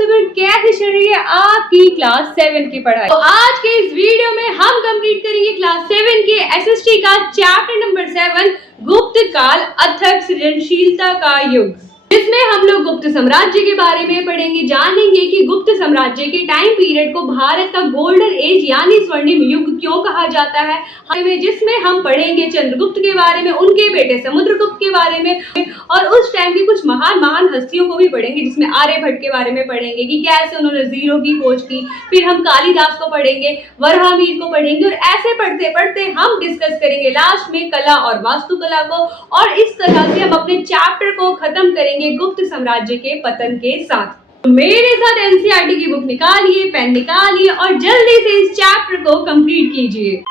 Afternoon, कैसे चल रही है आपकी क्लास 7 की पढ़ाई। तो आज के इस वीडियो में हम कंप्लीट करेंगे क्लास 7 के एसएसटी का चैप्टर नंबर 7 गुप्त काल अथक सृजनशीलता का युग, जिसमें हम लोग गुप्त साम्राज्य के बारे में पढ़ेंगे। जानेंगे कि गुप्त साम्राज्य के टाइम पीरियड को भारत का गोल्डन एज यानी स्वर्णिम युग क्यों कहा जाता है, जिसमें हम पढ़ेंगे चंद्रगुप्त के बारे में, उनके बेटे समुद्रगुप्त के बारे में और उस टाइम की कुछ महान हस्तियों को भी पढ़ेंगे, जिसमें आर्यभट्ट के बारे में पढ़ेंगे कि कैसे उन्होंने जीरो की खोज की। फिर हम कालिदास को पढ़ेंगे, वराहमिहिर को पढ़ेंगे और ऐसे पढ़ते पढ़ते हम डिस्कस करेंगे लास्ट में कला और वास्तुकला को, और इस तरह से हम अपने चैप्टर को खत्म करेंगे गुप्त साम्राज्य के पतन के साथ। मेरे साथ एनसीईआरटी की बुक निकालिए, पेन निकालिए और जल्दी से इस चैप्टर को कंप्लीट कीजिए।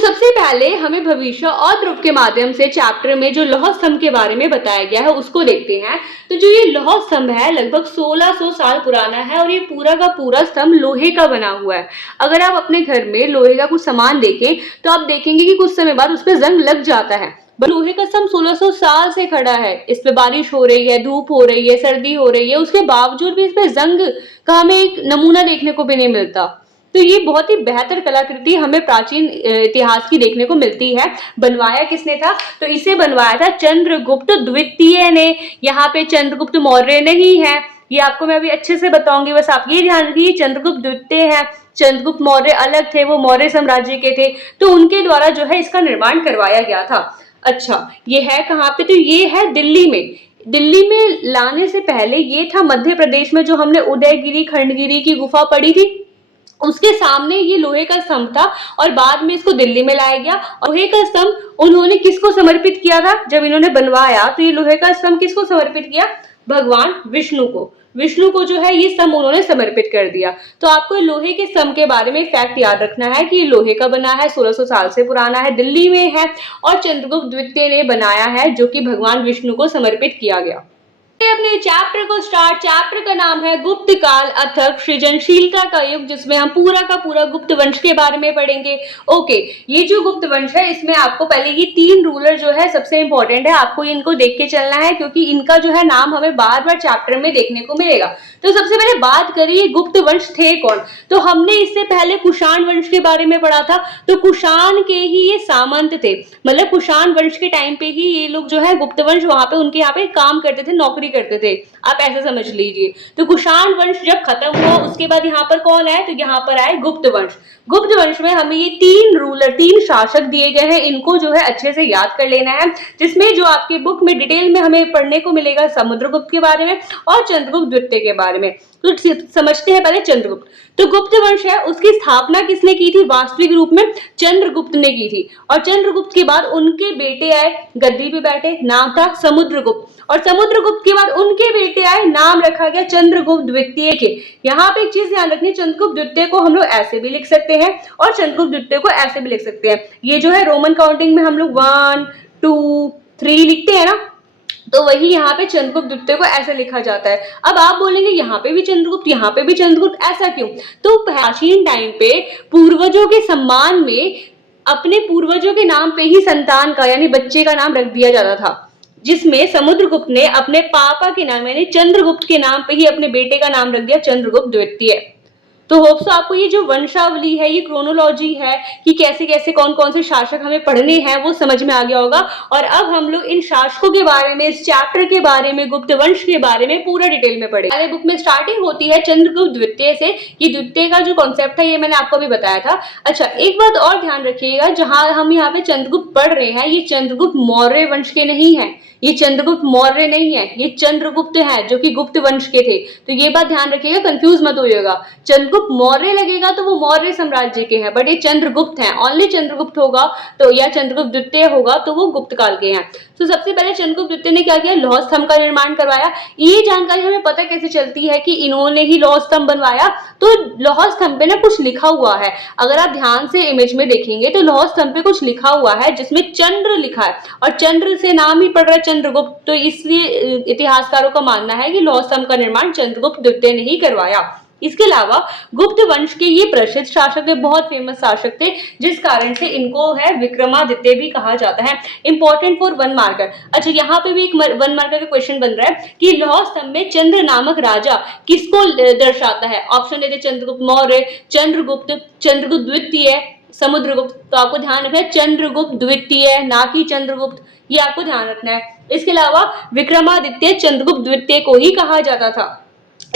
सबसे पहले हमें भविष्य और ध्रुव के माध्यम से चैप्टर में जो लौह स्तंभ के बारे में बताया गया है उसको देखते हैं। तो जो ये लौह स्तंभ है लगभग 1600 साल पुराना है और ये पूरा का पूरा स्तंभ लोहे का बना हुआ है। अगर आप अपने घर में लोहे का कुछ सामान देखें तो आप देखेंगे कि कुछ समय बाद उस पर जंग लग जाता है। लोहे का स्तंभ 1600 साल से खड़ा है, इस पे बारिश हो रही है, धूप हो रही है, सर्दी हो रही है, उसके बावजूद भी इस पे जंग का हमें एक नमूना देखने को भी नहीं मिलता। तो ये बहुत ही बेहतर कलाकृति हमें प्राचीन इतिहास की देखने को मिलती है। बनवाया किसने था? तो इसे बनवाया था चंद्रगुप्त द्वितीय ने। यहाँ पे चंद्रगुप्त मौर्य नहीं है, ये आपको मैं अभी अच्छे से बताऊंगी, बस आप ये ध्यान रखिए चंद्रगुप्त द्वितीय है। चंद्रगुप्त मौर्य अलग थे, वो मौर्य साम्राज्य के थे, तो उनके द्वारा जो है इसका निर्माण करवाया गया था। अच्छा, ये है कहाँ पे? तो ये है दिल्ली में। दिल्ली में लाने से पहले ये था मध्य प्रदेश में, जो हमने उदयगिरी खंडगिरी की गुफा पढ़ी थी उसके सामने ये लोहे का स्तंभ था और बाद में इसको दिल्ली में लाया गया। लोहे का स्तंभ उन्होंने किसको समर्पित किया था? जब इन्होंने बनवाया तो ये लोहे का स्तंभ किसको समर्पित किया? भगवान विष्णु को। विष्णु को जो है ये स्तंभ उन्होंने समर्पित कर दिया। तो आपको लोहे के स्तंभ के बारे में फैक्ट याद रखना है कि ये लोहे का बना है, 1600 साल से पुराना है, दिल्ली में है और चंद्रगुप्त द्वितीय ने बनाया है, जो कि भगवान विष्णु को समर्पित किया गया। अपने चैप्टर को स्टार्ट, चैप्टर का नाम है गुप्त काल अथक सृजनशीलता का युग, जिसमें हम पूरा का पूरा गुप्त वंश के बारे में पढ़ेंगे। ओके, ये जो गुप्त वंश है इसमें आपको पहले ये 3 रूलर जो है सबसे इंपॉर्टेंट है, आपको इनको देख के चलना है क्योंकि इनका जो है नाम हमें बार बार चैप्टर में देखने को मिलेगा। तो सबसे पहले बात करिए गुप्त वंश थे कौन। तो हमने इससे पहले कुषाण वंश के बारे में पढ़ा था। तो कुषाण के ही ये सामंत थे, मतलब कुषाण वंश के टाइम पे ही ये लोग जो है गुप्त वंश वहां पे उनके यहाँ पे काम करते थे, नौकरी करते थे, आप ऐसे समझ लीजिए। तो कुषाण वंश जब खत्म हुआ उसके बाद यहाँ पर कौन आए? तो यहाँ पर आए गुप्त वंश। गुप्त वंश में हमें ये 3 रूलर 3 शासक दिए गए हैं, इनको जो है अच्छे से याद कर लेना है, जिसमें जो आपके बुक में डिटेल में हमें पढ़ने को मिलेगा समुद्रगुप्त के बारे में और चंद्रगुप्त द्वितीय के बारे में। तो समझते हैं पहले चंद्रगुप्त। तो गुप्त वंश है उसकी स्थापना किसने की थी? वास्तविक रूप में चंद्रगुप्त ने की थी। और चंद्रगुप्त के बाद उनके बेटे आए, गद्दी पे बैठे, नाम था समुद्रगुप्त। और समुद्रगुप्त के बाद उनके बेटे आए, नाम रखा गया चंद्रगुप्त द्वितीय के। यहाँ पे एक चीज ध्यान रखनी, चंद्रगुप्त द्वितीय को हम लोग ऐसे भी लिख सकते हैं और चंद्रगुप्त द्वितीय को ऐसे भी लिख सकते हैं। ये जो है रोमन काउंटिंग में हम लोग 1 2 3 लिखते हैं ना, तो वही यहाँ पे चंद्रगुप्त द्वितीय को ऐसे लिखा जाता है। अब आप बोलेंगे यहाँ पे भी चंद्रगुप्त, यहाँ पे भी चंद्रगुप्त, ऐसा क्यों? तो प्राचीन टाइम पे पूर्वजों के सम्मान में अपने पूर्वजों के नाम पे ही संतान का यानी बच्चे का नाम रख दिया जाता था, जिसमें समुद्रगुप्त ने अपने पापा के नाम यानी चंद्रगुप्त के नाम पे ही अपने बेटे का नाम रख दिया चंद्रगुप्त द्वितीय। तो होप सो आपको ये जो वंशावली है, ये क्रोनोलॉजी है कि कैसे कैसे कौन कौन से शासक हमें पढ़ने हैं, वो समझ में आ गया होगा। और अब हम लोग इन शासकों के बारे में, इस चैप्टर के बारे में, गुप्त वंश के बारे में पूरा डिटेल में पढ़ेंगे। बुक में स्टार्टिंग होती है चंद्रगुप्त द्वितीय से। ये द्वितीय का जो कॉन्सेप्ट है ये मैंने आपको भी बताया था। अच्छा, एक बात और ध्यान रखिएगा, जहां हम यहाँ पे चंद्रगुप्त पढ़ रहे हैं ये चंद्रगुप्त मौर्य वंश के नहीं है, ये चंद्रगुप्त मौर्य नहीं है, ये चंद्रगुप्त है जो कि गुप्त वंश के थे। तो ये बात ध्यान रखिएगा, कंफ्यूज मत होइएगा। चंद्रगुप्त मौर्य लगेगा तो वो मौर्य साम्राज्य के हैं, बट ये चंद्रगुप्त हैं। ओनली चंद्रगुप्त होगा तो या चंद्रगुप्त द्वितीय होगा तो वो गुप्त काल के हैं। तो सबसे पहले चंद्रगुप्त द्वितीय ने क्या किया? लौह स्तंभ का निर्माण करवाया। ये जानकारी हमें पता कैसे चलती है कि इन्होंने ही लौह स्तंभ बनवाया? तो लौह स्तंभ पे ना कुछ लिखा हुआ है, अगर आप ध्यान से इमेज में देखेंगे तो लौह स्तंभ पे कुछ लिखा हुआ है जिसमें चंद्र लिखा है और चंद्र से नाम ही पड़ रहा है चंद्रगुप्त। तो इसलिए इतिहासकारों का मानना है कि लौह स्तंभ का निर्माण चंद्रगुप्त द्वितीय ने ही करवाया। इसके अलावा गुप्त वंश के ये प्रसिद्ध शासक थे, बहुत फेमस शासक थे, जिस कारण से इनको है विक्रमादित्य भी कहा जाता है। Important for one marker. अच्छा, यहाँ पे भी एक वन मार्कर का क्वेश्चन बन रहा है कि लौह स्तंभ में चंद्र नामक राजा किसको दर्शाता है। ऑप्शन देते चंद्रगुप्त मौर्य, चंद्रगुप्त, चंद्रगुप्त द्वितीय, समुद्रगुप्त। तो आपको ध्यान रखना है चंद्रगुप्त द्वितीय, ना कि चंद्रगुप्त, ये आपको ध्यान रखना है। इसके अलावा विक्रमादित्य चंद्रगुप्त द्वितीय को ही कहा जाता था।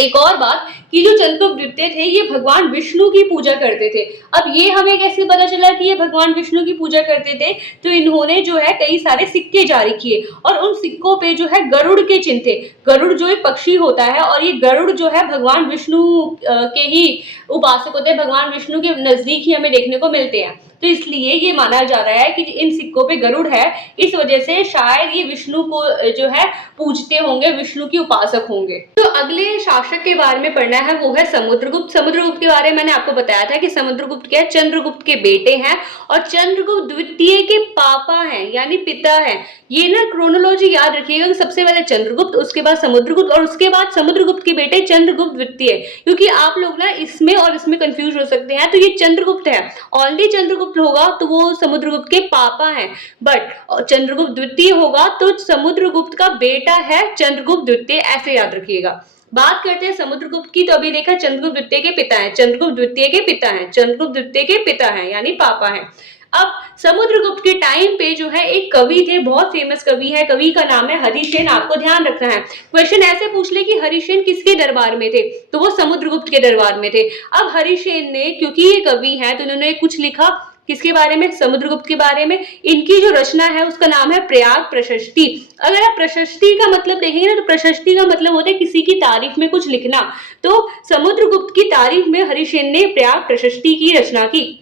एक और बात कि जो चंद्रगुप्त द्वितीय थे ये भगवान विष्णु की पूजा करते थे। अब ये हमें कैसे पता चला कि ये भगवान विष्णु की पूजा करते थे, तो इन्होंने जो है कई सारे सिक्के जारी किए और उन सिक्कों पे जो है गरुड़ के चिन्ह थे। गरुड़ जो एक पक्षी होता है और ये गरुड़ जो है भगवान विष्णु के ही उपासक होते हैं, भगवान विष्णु के नजदीक ही हमें देखने को मिलते हैं। तो इसलिए ये माना जा रहा है कि इन सिक्कों पे गरुड़ है, इस वजह से शायद ये विष्णु को जो है पूजते होंगे, विष्णु की उपासक होंगे। तो अगले शासक के बारे में पढ़ना है वो है समुद्रगुप्त। समुद्रगुप्त के बारे में मैंने आपको बताया था कि समुद्रगुप्त क्या है, चंद्रगुप्त के बेटे हैं और चंद्रगुप्त द्वितीय के पापा हैं, यानी पिता हैं। ये ना क्रोनोलॉजी याद रखिएगा कि सबसे पहले चंद्रगुप्त, उसके बाद समुद्रगुप्त और उसके बाद समुद्रगुप्त के बेटे चंद्रगुप्त द्वितीय, क्योंकि आप लोग ना इसमें और इसमें कंफ्यूज हो सकते हैं। तो ये चंद्रगुप्त है, ऑनली चंद्रगुप्त होगा तो वो समुद्रगुप्त के पापा हैं, बट चंद्रगुप्त द्वितीय होगा तो समुद्रगुप्त का बेटा है चंद्रगुप्त द्वितीय, ऐसे याद रखिएगा। बात करते हैं समुद्रगुप्त की, तो अभी देखा चंद्रगुप्त द्वितीय के पिता हैं, चंद्रगुप्त द्वितीय के पिता हैं, चंद्रगुप्त द्वितीय के पिता हैं, यानी पापा हैं। अब समुद्रगुप्त के टाइम पे जो है एक कवि थे, बहुत फेमस कवि है, कवि का नाम है हरिसेन। आपको ध्यान रखना है, क्वेश्चन ऐसे पूछ ले कि हरिसेन किसके दरबार में थे, तो वो समुद्रगुप्त के दरबार में थे। अब हरिसेन ने, क्योंकि ये कवि हैं, तो उन्होंने कुछ लिखा किसके बारे में, समुद्रगुप्त के बारे में। इनकी जो रचना है उसका नाम है प्रयाग प्रशस्ति। अगर आप प्रशस्ति का मतलब देखेंगे ना, तो प्रशस्ति का मतलब होता है किसी की तारीफ में कुछ लिखना। तो समुद्रगुप्त की तारीफ में हरिसेन ने प्रयाग प्रशस्ति की रचना की।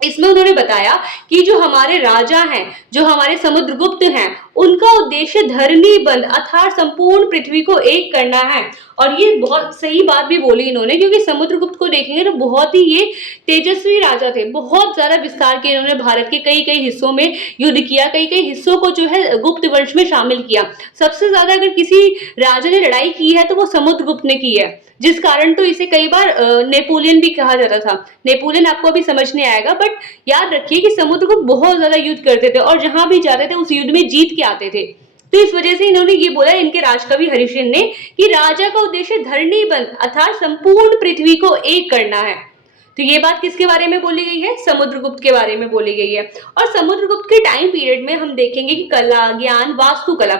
इसमें उन्होंने बताया कि जो हमारे राजा हैं, जो हमारे समुद्रगुप्त हैं, उनका उद्देश्य धरणी बंद अर्थात संपूर्ण पृथ्वी को एक करना है। और ये बहुत सही बात भी बोली इन्होंने, क्योंकि समुद्रगुप्त को देखेंगे तो बहुत ही ये तेजस्वी राजा थे, बहुत ज्यादा विस्तार किया इन्होंने, भारत के कई कई हिस्सों में युद्ध किया, कई कई हिस्सों को जो है गुप्त वंश में शामिल किया। सबसे ज्यादा अगर किसी राजा ने लड़ाई की है तो वो समुद्रगुप्त ने की है, जिस कारण तो इसे कई बार नेपोलियन भी कहा जाता था। नेपोलियन आपको अभी समझ नहीं आएगा, बट याद रखिए कि समुद्रगुप्त बहुत ज्यादा युद्ध करते थे और जहां भी जाते थे उस युद्ध में जीत के आते थे। तो इस वजह से इन्होंने ये बोला, इनके राजकवि हरिसेन ने, कि राजा का उद्देश्य धरणी बंद अर्थात संपूर्ण पृथ्वी को एक करना है। तो ये बात किसके बारे में बोली गई है, समुद्रगुप्त के बारे में बोली गई है। और समुद्रगुप्त के टाइम पीरियड में हम देखेंगे कि कला, ज्ञान, वास्तुकला।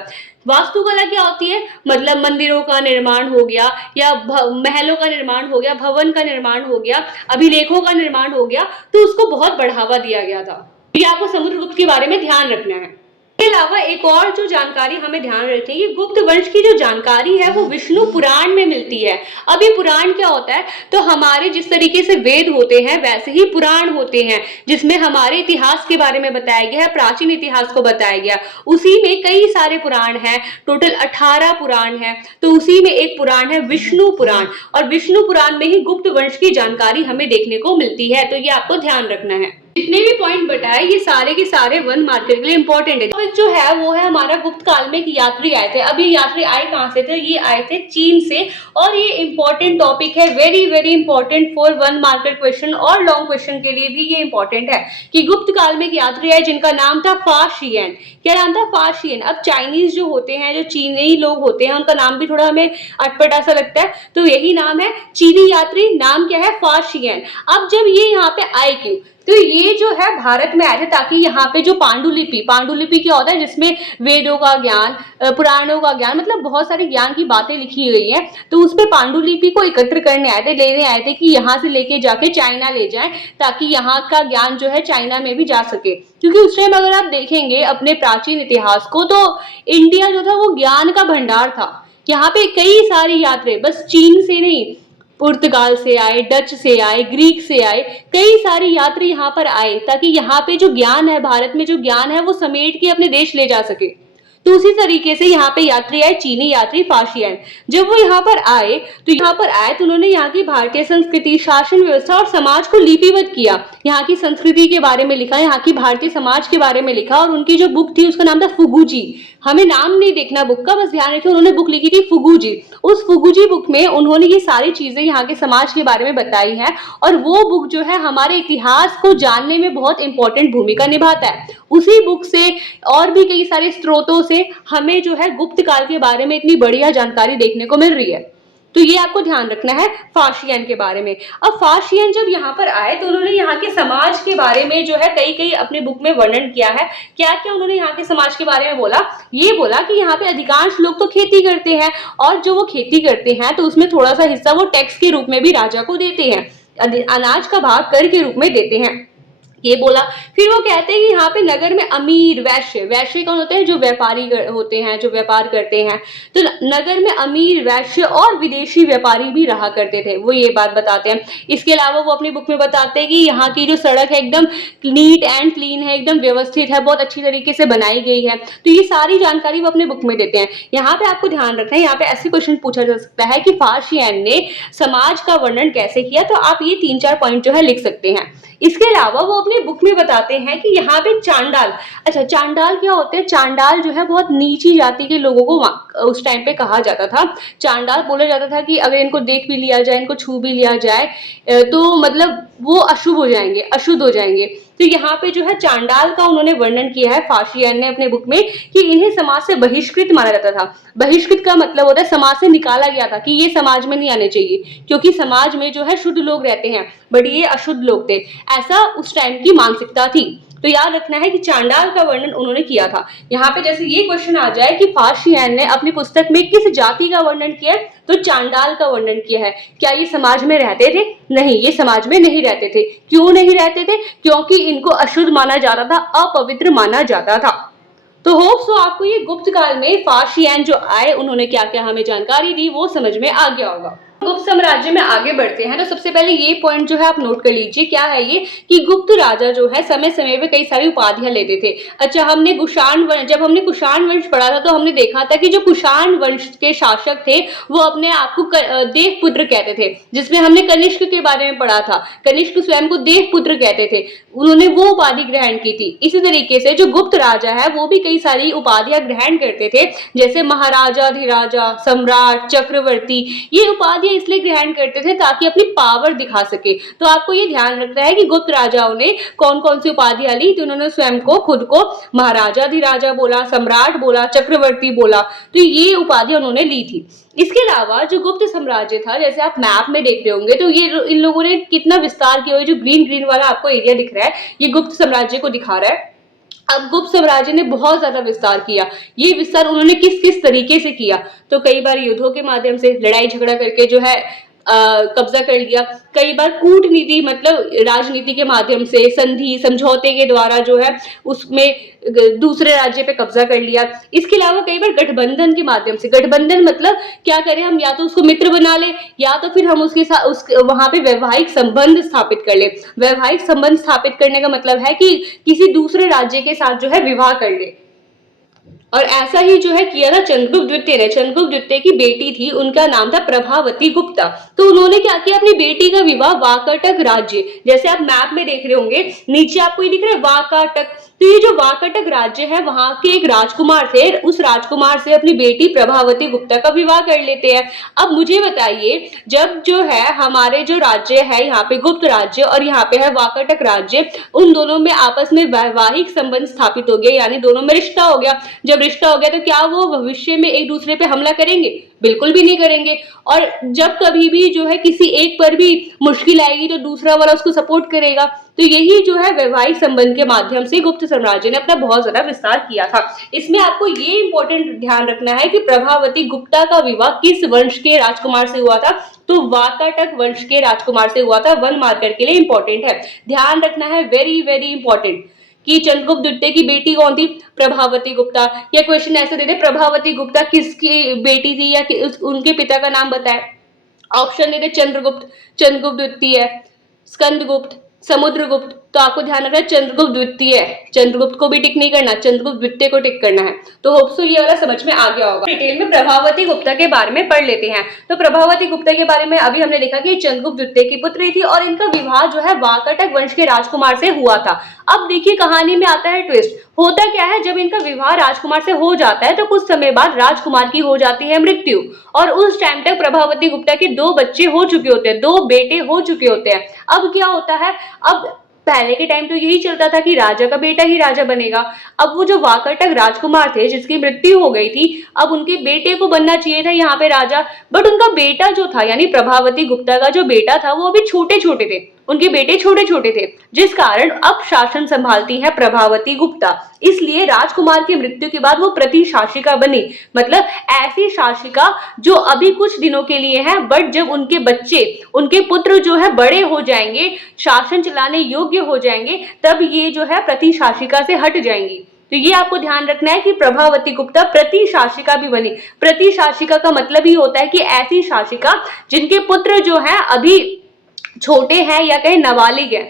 वास्तुकला क्या होती है, मतलब मंदिरों का निर्माण हो गया या महलों का निर्माण हो गया, भवन का निर्माण हो गया, अभिलेखों का निर्माण हो गया, तो उसको बहुत बढ़ावा दिया गया था। ये आपको समुद्रगुप्त के बारे में ध्यान रखना है। इसके अलावा एक और जो जानकारी हमें ध्यान रखनी है, गुप्त वंश की जो जानकारी है वो विष्णु पुराण में मिलती है। अब ये पुराण क्या होता है, तो हमारे जिस तरीके से वेद होते हैं वैसे ही पुराण होते हैं, जिसमें हमारे इतिहास के बारे में बताया गया है, प्राचीन इतिहास को बताया गया। उसी में कई सारे पुराण हैं, टोटल 18 पुराण है। तो उसी में एक पुराण है विष्णु पुराण, और विष्णु पुराण में ही गुप्त वंश की जानकारी हमें देखने को मिलती है। तो ये आपको ध्यान रखना है। जितने भी पॉइंट बताए ये सारे के सारे वन मार्कर के लिए इंपॉर्टेंट है। तो एक जो है वो है हमारा गुप्त काल में एक यात्री आए थे। अब ये यात्री आए कहाँ से थे, ये आए थे चीन से, और ये इंपॉर्टेंट टॉपिक है, very very important for one marker question और लॉन्ग क्वेश्चन के लिए भी ये इंपॉर्टेंट है कि गुप्त काल में एक यात्री आए जिनका नाम था फाशियन। क्या नाम था, फाशियन। अब चाइनीज जो होते हैं, जो चीनी लोग होते हैं, उनका नाम भी थोड़ा हमें अटपटा सा लगता है, तो यही नाम है, चीनी यात्री, नाम क्या है, फाशियन। अब जब ये यहाँ पे आए क्यों, तो ये जो है भारत में आए थे ताकि यहाँ पे जो पांडुलिपि, पांडुलिपि क्या होता है, जिसमें वेदों का ज्ञान, पुराणों का ज्ञान, मतलब बहुत सारी ज्ञान की बातें लिखी गई हैं, तो उस पे पांडुलिपि को एकत्र करने आए थे, लेने आए थे कि यहाँ से लेके जाके चाइना ले जाएं, ताकि यहाँ का ज्ञान जो है चाइना में भी जा सके। क्योंकि उस टाइम अगर आप देखेंगे अपने प्राचीन इतिहास को, तो इंडिया जो था वो ज्ञान का भंडार था। यहाँ पे कई सारी यात्रा, बस चीन से नहीं, पुर्तगाल से आए, डच से आए, ग्रीक से आए, कई सारे यात्री यहाँ पर आए ताकि यहाँ पे जो ज्ञान है, भारत में जो ज्ञान है, वो समेट के अपने देश ले जा सके। तो उसी तरीके से यहाँ पे यात्री आए, चीनी यात्री फाशियन। जब वो यहाँ पर आए तो उन्होंने यहाँ की भारतीय संस्कृति, शासन व्यवस्था और समाज को लिपिबद्ध किया। यहाँ की संस्कृति के बारे में लिखा, यहाँ की भारतीय समाज के बारे में लिखा। और उनकी जो बुक थी उसका नाम था फुगुजी। हमें नाम नहीं देखना बुक का, बस ध्यान रखिए उन्होंने बुक लिखी थी फुगुजी। उस फुगुजी बुक में उन्होंने ये सारी चीजें यहाँ के समाज के बारे में बताई है। और वो बुक जो है हमारे इतिहास को जानने में बहुत इंपॉर्टेंट भूमिका निभाता है। उसी बुक से और भी कई सारे स्रोतों से हमें जो है गुप्त काल के बारे में इतनी बढ़िया जानकारी देखने को मिल रही है। तो ये आपको ध्यान रखना है फाशियन के बारे में। अब फाशियन जब यहाँ पर आए तो उन्होंने यहाँ के समाज के बारे में जो है कई कई अपने बुक में वर्णन किया है। क्या क्या उन्होंने यहाँ के समाज के बारे में बोला? ये बोला कि यहाँ पे अधिकांश लोग तो खेती करते हैं, और जो वो खेती करते हैं तो उसमें थोड़ा सा हिस्सा वो टैक्स के रूप में भी राजा को देते हैं, अनाज का भाग कर के रूप में देते हैं, ये बोला। फिर वो कहते हैं कि यहाँ पे नगर में अमीर वैश्य, वैश्य कौन होते हैं? जो व्यापारी होते हैं, जो व्यापार करते हैं। तो नगर में अमीर वैश्य और विदेशी व्यापारी भी रहा करते थे, वो ये बात बताते हैं। इसके अलावा वो अपनी बुक में बताते हैं कि यहाँ की जो सड़क है एकदम नीट एंड क्लीन है, एकदम व्यवस्थित है, बहुत अच्छी तरीके से बनाई गई है। तो ये सारी जानकारी वो अपने बुक में देते हैं। यहाँ पे आपको ध्यान रखना है, यहाँ पे ऐसे क्वेश्चन पूछा जा सकता है कि फाशियन ने समाज का वर्णन कैसे किया, तो आप ये 3-4 पॉइंट जो है लिख सकते हैं। इसके अलावा वो अपनी बुक में बताते हैं कि यहाँ पे चांडाल, अच्छा चांडाल क्या होते हैं? चांडाल जो है बहुत नीची जाति के लोगों को उस टाइम पे कहा जाता था। चांडाल बोला जाता था कि अगर इनको देख भी लिया जाए, इनको छू भी लिया जाए तो मतलब वो अशुभ हो जाएंगे, अशुद्ध हो जाएंगे। तो यहाँ पे जो है चांडाल का उन्होंने वर्णन किया है फाशियन ने अपने बुक में कि इन्हें समाज से बहिष्कृत माना जाता था। बहिष्कृत का मतलब होता है समाज से निकाला गया था, कि ये समाज में नहीं आने चाहिए, क्योंकि समाज में जो है शुद्ध लोग रहते हैं, बट ये अशुद्ध लोग थे। ऐसा उस टाइम की मानसिकता थी। तो याद रखना है कि चांडाल का वर्णन उन्होंने किया था। यहाँ पे जैसे ये क्वेश्चन आ जाए कि फाशियन ने अपनी पुस्तक में किस जाति का वर्णन किया है, तो चांडाल का वर्णन किया है। क्या ये समाज में रहते थे? नहीं, ये समाज में नहीं रहते थे। क्यों नहीं रहते थे? क्योंकि इनको अशुद्ध माना जाता था, अपवित्र माना जाता था। तो होप सो आपको ये गुप्त काल में फाशियन जो आए उन्होंने क्या क्या हमें जानकारी दी वो समझ में आ गया होगा। गुप्त साम्राज्य में आगे बढ़ते हैं तो सबसे पहले ये पॉइंट जो है आप नोट कर लीजिए। क्या है ये कि गुप्त राजा जो है समय समय पे कई सारी उपाधियां लेते थे। अच्छा, हमने कुषाण वंश, जब हमने कुषाण वंश पढ़ा था तो हमने देखा था कि जो कुषाण वंश के शासक थे वो अपने आप को देवपुत्र कहते थे, जिसमें हमने कनिष्क के बारे में पढ़ा था। कनिष्क स्वयं को देवपुत्र कहते थे, उन्होंने वो उपाधि ग्रहण की थी। इसी तरीके से जो गुप्त राजा है वो भी कई सारी उपाधियां ग्रहण करते थे, जैसे महाराजा, अधिराजा, सम्राट, चक्रवर्ती। ये उपाधि इसलिए ग्रहण करते थे ताकि अपनी पावर दिखा सके। तो आपको ये ध्यान रखना है कि गुप्त राजाओं ने कौन कौन सी उपाधियां ली। तो उन्होंने स्वयं को खुद को महाराजा, अधिराजा बोला, सम्राट बोला, चक्रवर्ती बोला। तो ये उपाधियां उन्होंने ली थी। इसके अलावा जो गुप्त साम्राज्य था, जैसे आप मैप में देख रहे होंगे, तो ये इन लोगों ने कितना विस्तार किया हुआ है। जो ग्रीन ग्रीन वाला आपको एरिया दिख रहा है ये गुप्त साम्राज्य को दिखा रहा है। अब गुप्त साम्राज्य ने बहुत ज्यादा विस्तार किया। ये विस्तार उन्होंने किस किस तरीके से किया? तो कई बार युद्धों के माध्यम से, लड़ाई झगड़ा करके जो है कब्जा कर लिया। कई बार कूटनीति मतलब राजनीति के माध्यम से, संधि समझौते के द्वारा जो है उसमें दूसरे राज्य पे कब्जा कर लिया। इसके अलावा कई बार गठबंधन के माध्यम से, गठबंधन मतलब क्या करें हम, या तो उसको मित्र बना ले या तो फिर हम उसके साथ वहां पे वैवाहिक संबंध स्थापित कर ले। वैवाहिक संबंध स्थापित करने का मतलब है कि किसी दूसरे राज्य के साथ जो है विवाह कर ले। और ऐसा ही जो है किया था चंद्रगुप्त द्वितीय ने। चंद्रगुप्त द्वितीय की बेटी थी, उनका नाम था प्रभावती गुप्ता। तो उन्होंने क्या किया, अपनी बेटी का विवाह वाकाटक राज्य, जैसे आप मैप में देख रहे होंगे नीचे आपको ये दिख रहा है वाकाटक, तो ये जो वाकाटक राज्य है वहां के एक राजकुमार थे, उस राजकुमार से अपनी बेटी प्रभावती गुप्ता का विवाह कर लेते हैं। अब मुझे बताइए, जब जो है हमारे जो राज्य है यहाँ पे गुप्त राज्य और यहाँ पे है वाकाटक राज्य, उन दोनों में आपस में वैवाहिक संबंध स्थापित हो गए, यानी दोनों में रिश्ता हो गया। जब रिश्ता हो गया तो क्या वो भविष्य में एक दूसरे पे हमला करेंगे? बिल्कुल भी नहीं करेंगे। और जब कभी भी जो है किसी एक पर भी मुश्किल आएगी तो दूसरा वाला उसको सपोर्ट करेगा। तो यही जो है वैवाहिक संबंध के माध्यम से गुप्त साम्राज्य ने अपना बहुत ज्यादा विस्तार किया था। इसमें आपको ये इंपॉर्टेंट ध्यान रखना है कि प्रभावती गुप्ता का विवाह किस वंश के राजकुमार से हुआ था? तो वाकाटक वंश के राजकुमार से हुआ था। 1 मार्कर के लिए इंपॉर्टेंट है, ध्यान रखना है, वेरी वेरी इंपॉर्टेंट, कि चंद्रगुप्त द्वितीय की बेटी कौन थी? प्रभावती गुप्ता। या क्वेश्चन ऐसे दे दे, प्रभावती गुप्ता किसकी बेटी थी या उनके पिता का नाम बताए। ऑप्शन दे दे, चंद्रगुप्त, चंद्रगुप्त द्वितीय, स्कंदगुप्त, समुद्रगुप्त, तो आपको ध्यान रखना है चंद्रगुप्त द्वितीय, चंद्रगुप्त को भी टिक नहीं करना, चंद्रगुप्त द्वितीय को टिक करना है। तो होप सो ये वाला समझ में आ गया होगा। डिटेल में प्रभावती गुप्ता के बारे में पढ़ लेते हैं। तो प्रभावती गुप्ता के बारे में अभी हमने देखा कि चंद्रगुप्त द्वितीय की पुत्री थी और इनका विवाह जो है वाकाटक वंश के राजकुमार से हुआ था। अब देखिए कहानी में आता है ट्विस्ट। होता क्या है, जब इनका विवाह राजकुमार से हो जाता है तो कुछ समय बाद राजकुमार की हो जाती है मृत्यु और उस टाइम तक प्रभावती गुप्ता के 2 बच्चे हो चुके होते हैं, 2 बेटे हो चुके होते हैं। अब क्या होता है, अब पहले के टाइम तो यही चलता था कि राजा का बेटा ही राजा बनेगा। अब वो जो वाकाटक राजकुमार थे जिसकी मृत्यु हो गई थी, अब उनके बेटे को बनना चाहिए था यहाँ पे राजा, बट उनका बेटा जो था यानी प्रभावती गुप्ता का जो बेटा था वो अभी छोटे छोटे थे, उनके बेटे छोटे छोटे थे, जिस कारण अब शासन संभालती है प्रभावती गुप्ता। इसलिए राजकुमार की मृत्यु के बाद वो प्रतिशासिका बनी, मतलब ऐसी शासिका जो अभी कुछ दिनों के लिए है, बट जब उनके बच्चे, उनके पुत्र जो है बड़े हो जाएंगे, शासन चलाने योग्य हो जाएंगे, तब ये जो है प्रतिशासिका से हट जाएंगी। तो ये आपको ध्यान रखना है कि प्रभावती गुप्ता प्रतिशासिका भी बनी। प्रतिशासिका का मतलब ही होता है कि ऐसी शासिका जिनके पुत्र जो है अभी छोटे हैं या कहीं नाबालिग हैं,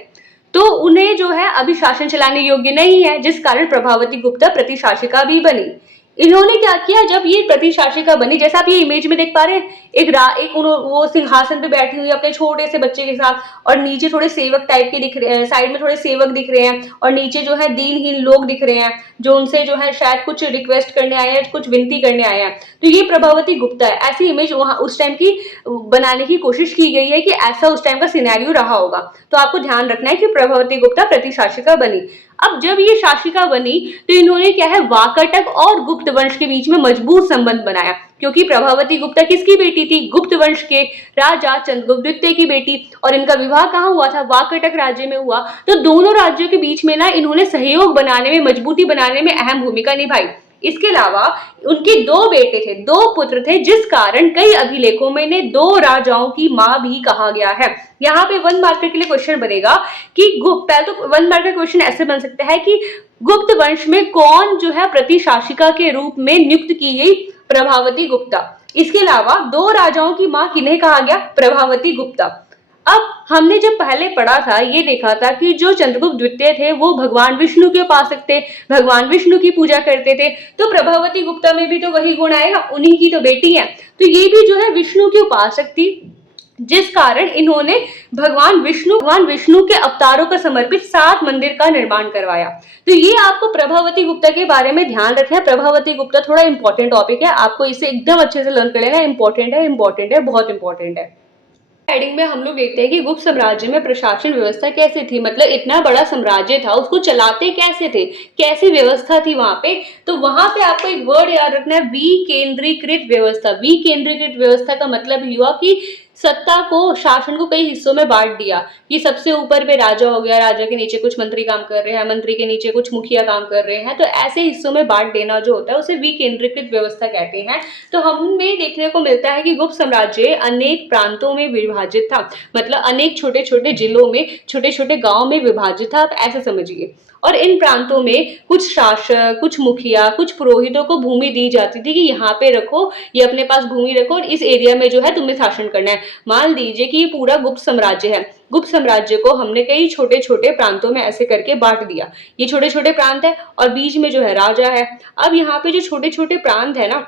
तो उन्हें जो है अभी शासन चलाने योग्य नहीं है, जिस कारण प्रभावती गुप्ता प्रतिशासिका भी बनी। इन्होंने क्या किया, जब ये प्रतिशासिका बनी, जैसा आप ये इमेज में देख पा रहे हैं, एक वो सिंहासन पे बैठी हुई अपने छोटे से बच्चे के साथ, और नीचे थोड़े सेवक टाइप के दिख रहे हैं, साइड में थोड़े सेवक दिख रहे हैं, और नीचे जो है दीनहीन लोग दिख रहे हैं जो उनसे जो है शायद कुछ रिक्वेस्ट करने आए हैं, कुछ विनती करने आए हैं। तो ये प्रभावती गुप्ता है। ऐसी इमेज वहां उस टाइम की बनाने की कोशिश की गई है कि ऐसा उस टाइम का सिनेरियो रहा होगा। तो आपको ध्यान रखना है कि प्रभावती गुप्ता प्रतिशासिका बनी। अब जब ये शासिका बनी तो इन्होंने क्या है, वाकाटक और गुप्त वंश के बीच में मजबूत संबंध बनाया, क्योंकि प्रभावती गुप्ता किसकी बेटी थी, गुप्त वंश के राजा चंद्रगुप्त द्वितीय की बेटी, और इनका विवाह कहाँ हुआ था, वाकाटक राज्य में हुआ। तो दोनों राज्यों के बीच में ना इन्होंने सहयोग बनाने में, मजबूती बनाने में अहम भूमिका निभाई। इसके अलावा उनके 2 बेटे थे, 2 पुत्र थे, जिस कारण कई अभिलेखों में इन्हें 2 राजाओं की मां भी कहा गया है। यहाँ पे 1 मार्कर के लिए क्वेश्चन बनेगा कि पहले तो 1 मार्कर क्वेश्चन ऐसे बन सकता है कि गुप्त वंश में कौन जो है प्रतिशासिका के रूप में नियुक्त की गई, प्रभावती गुप्ता। इसके अलावा 2 राजाओं की मां किन्हें कहा गया, प्रभावती गुप्ता। अब हमने जब पहले पढ़ा था, ये देखा था कि जो चंद्रगुप्त द्वितीय थे वो भगवान विष्णु के उपासक थे, भगवान विष्णु की पूजा करते थे। तो प्रभावती गुप्ता में भी तो वही गुण आएगा, उन्हीं की तो बेटी है, तो ये भी जो है विष्णु की उपासक थी, जिस कारण इन्होंने भगवान विष्णु के अवतारों का समर्पित 7 मंदिर का निर्माण करवाया। तो ये आपको प्रभावती गुप्ता के बारे में ध्यान रखना है। प्रभावती गुप्ता थोड़ा इंपॉर्टेंट टॉपिक है, आपको इसे एकदम अच्छे से लर्न कर लेना। इंपॉर्टेंट है, बहुत इंपॉर्टेंट है। हेडिंग में हम लोग देखते हैं कि गुप्त साम्राज्य में प्रशासन व्यवस्था कैसे थी, मतलब इतना बड़ा साम्राज्य था, उसको चलाते कैसे थे, कैसी व्यवस्था थी वहां पे। तो वहां पे आपको एक वर्ड याद रखना है, विकेंद्रीकृत व्यवस्था। विकेंद्रीकृत व्यवस्था का मतलब ही हुआ कि सत्ता को, शासन को कई हिस्सों में बांट दिया। ये सबसे ऊपर पे राजा हो गया, राजा के नीचे कुछ मंत्री काम कर रहे हैं, मंत्री के नीचे कुछ मुखिया काम कर रहे हैं। तो ऐसे हिस्सों में बांट देना जो होता है उसे विकेंद्रीकृत व्यवस्था कहते हैं। तो हमें देखने को मिलता है कि गुप्त साम्राज्य अनेक प्रांतों में विभाजित था, मतलब अनेक छोटे छोटे जिलों में, छोटे छोटे गांव में विभाजित था, आप ऐसे समझिए। और इन प्रांतों में कुछ शासक, कुछ मुखिया, कुछ पुरोहितों को भूमि दी जाती थी कि यहाँ पे रखो, ये अपने पास भूमि रखो और इस एरिया में जो है तुम्हें शासन करना है। मान लीजिए कि ये पूरा गुप्त साम्राज्य है, गुप्त साम्राज्य को हमने कई छोटे छोटे प्रांतों में ऐसे करके बांट दिया। ये छोटे छोटे प्रांत है और बीच में जो है राजा है। अब यहाँ पे जो छोटे छोटे प्रांत है ना,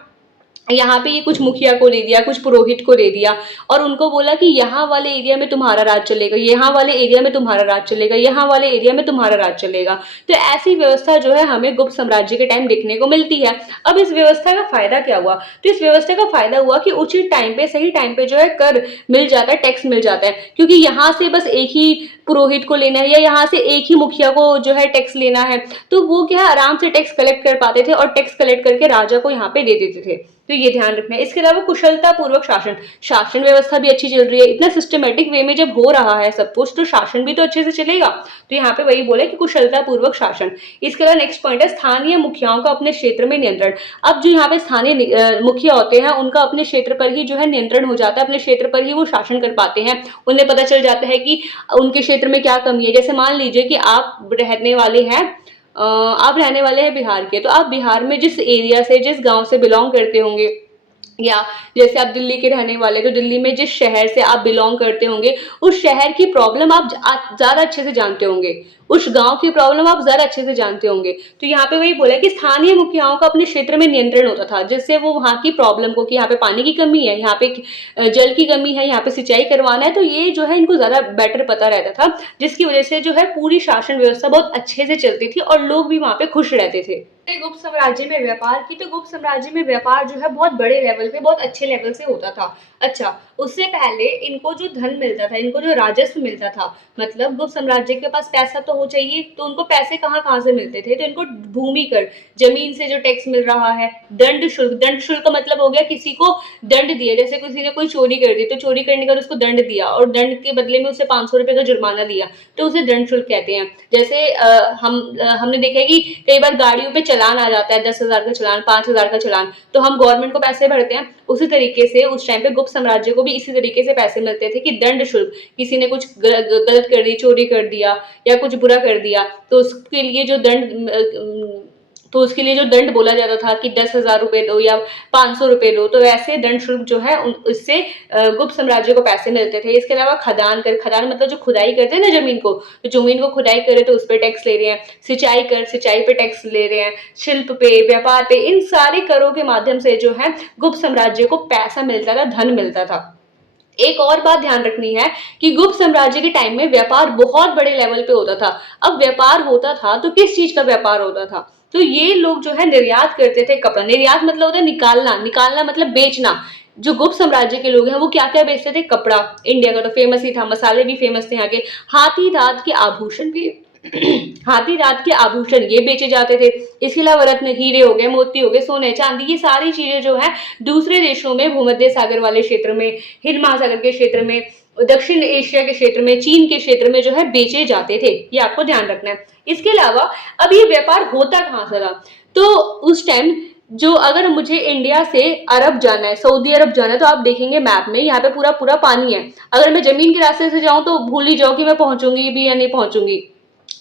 यहाँ पे ये कुछ मुखिया को दे दिया, कुछ पुरोहित को दे दिया, और उनको बोला कि यहाँ वाले एरिया में तुम्हारा राज चलेगा, यहाँ वाले एरिया में तुम्हारा राज चलेगा, यहाँ वाले एरिया में तुम्हारा राज चलेगा। तो ऐसी व्यवस्था जो है हमें गुप्त साम्राज्य के टाइम देखने को मिलती है। अब इस व्यवस्था का फायदा क्या हुआ, तो इस व्यवस्था का फायदा हुआ कि उचित टाइम पे, सही टाइम पे जो है कर मिल जाता है, टैक्स मिल जाता है। क्योंकि यहाँ से बस एक ही पुरोहित को लेना है या यहाँ से एक ही मुखिया को जो है टैक्स लेना है, तो वो क्या है, आराम से टैक्स कलेक्ट कर पाते थे और टैक्स कलेक्ट करके राजा को यहाँ पे दे देते थे। तो ये ध्यान रखना है। इसके अलावा कुशलता पूर्वक शासन, शासन व्यवस्था भी अच्छी चल रही है। इतना सिस्टमेटिक वे में जब हो रहा है सब कुछ, तो शासन भी तो अच्छे से चलेगा। तो यहाँ पे वही बोले कि कुशलता पूर्वक शासन। इसके अलावा नेक्स्ट पॉइंट है स्थानीय मुखियाओं का अपने क्षेत्र में नियंत्रण। अब जो यहाँ पे स्थानीय मुखिया होते हैं उनका अपने क्षेत्र पर ही जो है नियंत्रण हो जाता है, अपने क्षेत्र पर ही वो शासन कर पाते हैं। उन्हें पता चल जाता है कि उनके क्षेत्र में क्या कमी है। जैसे मान लीजिए कि आप रहने वाले हैं बिहार के, तो आप बिहार में जिस एरिया से, जिस गांव से बिलोंग करते होंगे, या जैसे आप दिल्ली के रहने वाले, तो दिल्ली में जिस शहर से आप बिलोंग करते होंगे, उस शहर की प्रॉब्लम आप ज़्यादा अच्छे से जानते होंगे, उस गांव की प्रॉब्लम आप ज्यादा अच्छे से जानते होंगे। तो यहाँ पे वही बोला कि स्थानीय मुखियाओं का अपने क्षेत्र में नियंत्रण होता था, जिससे वो वहाँ की प्रॉब्लम को, कि यहाँ पे पानी की कमी है, यहाँ पे जल की कमी है, यहाँ पे सिंचाई करवाना है, तो ये जो है इनको ज्यादा बेटर पता रहता था, जिसकी वजह से जो है पूरी शासन व्यवस्था बहुत अच्छे से चलती थी और लोग भी वहाँ पे खुश रहते थे। गुप्त साम्राज्य में व्यापार की, तो गुप्त साम्राज्य में व्यापार जो है बहुत बड़े लेवल पे, बहुत अच्छे लेवल से होता था। अच्छा, उससे पहले इनको जो धन मिलता था, इनको जो राजस्व मिलता था, मतलब गुप्त साम्राज्य के पास पैसा तो हो चाहिए, तो उनको पैसे कहाँ कहाँ से मिलते थे, तो इनको भूमि कर, जमीन से जो टैक्स मिल रहा है, दंड शुल्क, दंड शुल्क का मतलब हो गया किसी को दंड दिया, जैसे किसी ने कोई चोरी कर दी तो चोरी करने का उसको दंड दिया और दंड के बदले में उसे 500 रुपए का जुर्माना दिया, तो उसे दंड शुल्क कहते हैं। जैसे हमने देखा है कि कई बार गाड़ियों पे चलान आ जाता है, 10,000 का चलान, 5,000 का चलान, तो हम गवर्नमेंट को पैसे भरते हैं। उसी तरीके से उस टाइम पे गुप्त साम्राज्य को भी इसी तरीके से पैसे मिलते थे कि दंड शुल्क, किसी ने कुछ गलत कर दी, चोरी कर दिया या कुछ बुरा कर दिया, तो उसके लिए जो दंड बोला जाता था कि 10,000 रुपए दो या 500 रुपए दो, तो ऐसे दंड शुल्क जो है उससे गुप्त साम्राज्य को पैसे मिलते थे। इसके अलावा खदान कर, खदान मतलब जो खुदाई करते हैं ना जमीन को, तो जमीन को खुदाई करे तो उस पर टैक्स ले रहे हैं, सिंचाई कर, सिंचाई पे टैक्स ले रहे हैं, शिल्प पे, व्यापार पे, इन सारे करों के माध्यम से जो है गुप्त साम्राज्य को पैसा मिलता था, धन मिलता था। एक और बात ध्यान रखनी है कि गुप्त साम्राज्य के टाइम में व्यापार बहुत बड़े लेवल पे होता था। अब व्यापार होता था तो किस चीज का व्यापार होता था, तो ये लोग जो है निर्यात करते थे कपड़ा। निर्यात मतलब होता है निकालना, निकालना मतलब बेचना। जो गुप्त साम्राज्य के लोग हैं वो क्या क्या बेचते थे, कपड़ा, इंडिया का तो फेमस ही था, मसाले भी फेमस थे यहाँ के, हाथी दांत के आभूषण भी हाथी दांत के आभूषण ये बेचे जाते थे। इसके अलावा रत्न, हीरे हो गए, मोती हो गए, सोने चांदी, ये सारी चीजें जो है दूसरे देशों में, भूमध्य सागर वाले क्षेत्र में, हिंद महासागर के क्षेत्र में, दक्षिण एशिया के क्षेत्र में, चीन के क्षेत्र में जो है बेचे जाते थे। ये आपको ध्यान रखना है। इसके अलावा अब ये व्यापार होता कहाँ से था, तो उस टाइम जो, अगर मुझे इंडिया से अरब जाना है, सऊदी अरब जाना है, तो आप देखेंगे मैप में यहाँ पे पूरा पूरा पानी है। अगर मैं जमीन के रास्ते से जाऊं तो भूल ही जाओ कि मैं पहुंचूंगी भी या नहीं पहुंचूंगी,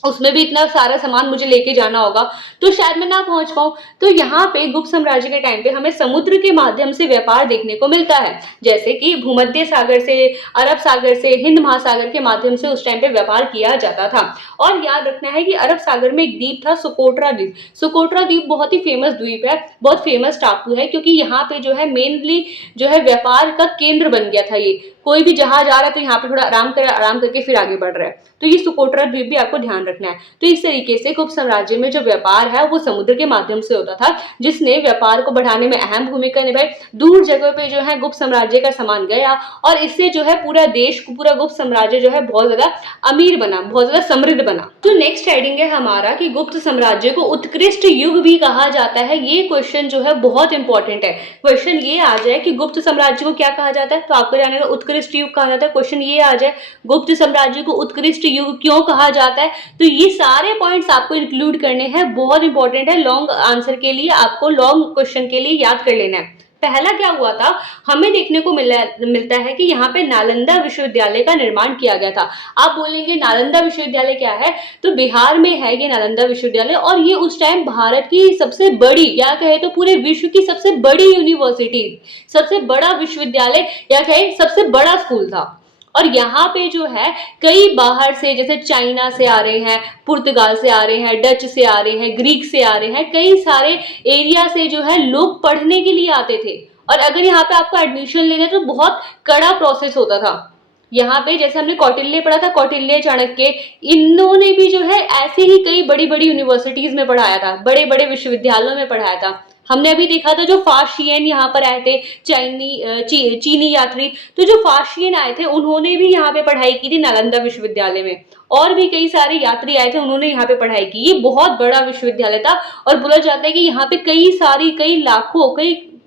उसमें भी इतना सारा सामान मुझे लेके जाना होगा, तो शायद मैं ना पहुंच पाऊं। तो यहाँ पे गुप्त साम्राज्य के टाइम पे हमें समुद्र के माध्यम से व्यापार देखने को मिलता है, जैसे कि भूमध्य सागर से, अरब सागर से, हिंद महासागर के माध्यम से उस टाइम पे व्यापार किया जाता था। और याद रखना है कि अरब सागर में एक द्वीप था, सुकोट्रा द्वीप। सुकोट्रा द्वीप बहुत ही फेमस द्वीप है, बहुत फेमस टापू है, क्योंकि यहाँ पे जो है मेनली जो है व्यापार का केंद्र बन गया था। ये कोई भी जहाज आ रहा है तो यहाँ पे थोड़ा आराम करके फिर आगे बढ़ रहा है, तो ये सुकोट्रा द्वीप भी आपको ध्यान रखना है। तो इस तरीके से गुप्त साम्राज्य में जो व्यापार है वो समुद्र के माध्यम से होता था, जिसने व्यापार को बढ़ाने में अहम भूमिका निभाई। दूर जगह पे जो है गुप्त साम्राज्य का सामान गया और इससे जो है पूरा देश, पूरा गुप्त साम्राज्य जो है बहुत ज्यादा अमीर बना, बहुत ज्यादा समृद्ध बना। तो नेक्स्ट हेडिंग है हमारा कि गुप्त साम्राज्य को उत्कृष्ट युग भी कहा जाता है। ये क्वेश्चन जो है बहुत इंपॉर्टेंट है। क्वेश्चन ये आ जाए कि गुप्त साम्राज्य को क्या कहा जाता है, तो आपको जानेगा उत्कृष्ट युग कहा जाता है। क्वेश्चन ये आ जाए गुप्त साम्राज्य को उत्कृष्ट युग क्यों कहा जाता है, तो ये सारे पॉइंट्स आपको इंक्लूड करने हैं, बहुत इंपॉर्टेंट है। लॉन्ग आंसर के लिए आपको, लॉन्ग क्वेश्चन के लिए याद कर लेना है। पहला क्या हुआ था, हमें देखने को मिलता है कि यहाँ पे नालंदा विश्वविद्यालय का निर्माण किया गया था। आप बोलेंगे नालंदा विश्वविद्यालय क्या है, तो बिहार में है ये नालंदा विश्वविद्यालय, और ये उस टाइम भारत की सबसे बड़ी, या कहे तो पूरे विश्व की सबसे बड़ी यूनिवर्सिटी, सबसे बड़ा विश्वविद्यालय, या कहे सबसे बड़ा स्कूल था। और यहाँ पे जो है कई बाहर से, जैसे चाइना से आ रहे हैं, पुर्तगाल से आ रहे हैं, डच से आ रहे हैं, ग्रीक से आ रहे हैं, कई सारे एरिया से जो है लोग पढ़ने के लिए आते थे। और अगर यहाँ पे आपको एडमिशन लेना है तो बहुत कड़ा प्रोसेस होता था। यहाँ पे जैसे हमने कौटिल्य पढ़ा था, कौटिल्य, चाणक्य, इन्होंने भी जो है ऐसे ही कई बड़ी बड़ी यूनिवर्सिटीज में पढ़ाया था, बड़े बड़े विश्वविद्यालयों में पढ़ाया था। हमने अभी देखा था जो फार्सियन यहाँ पर आए थे, चीनी यात्री, तो जो फार्सियन आए थे उन्होंने भी यहाँ पे पढ़ाई की थी नालंदा विश्वविद्यालय में, और भी कई सारे यात्री आए थे, उन्होंने यहाँ पे पढ़ाई की। ये बहुत बड़ा विश्वविद्यालय था, और बोला जाता है कि यहाँ पे कई लाखों,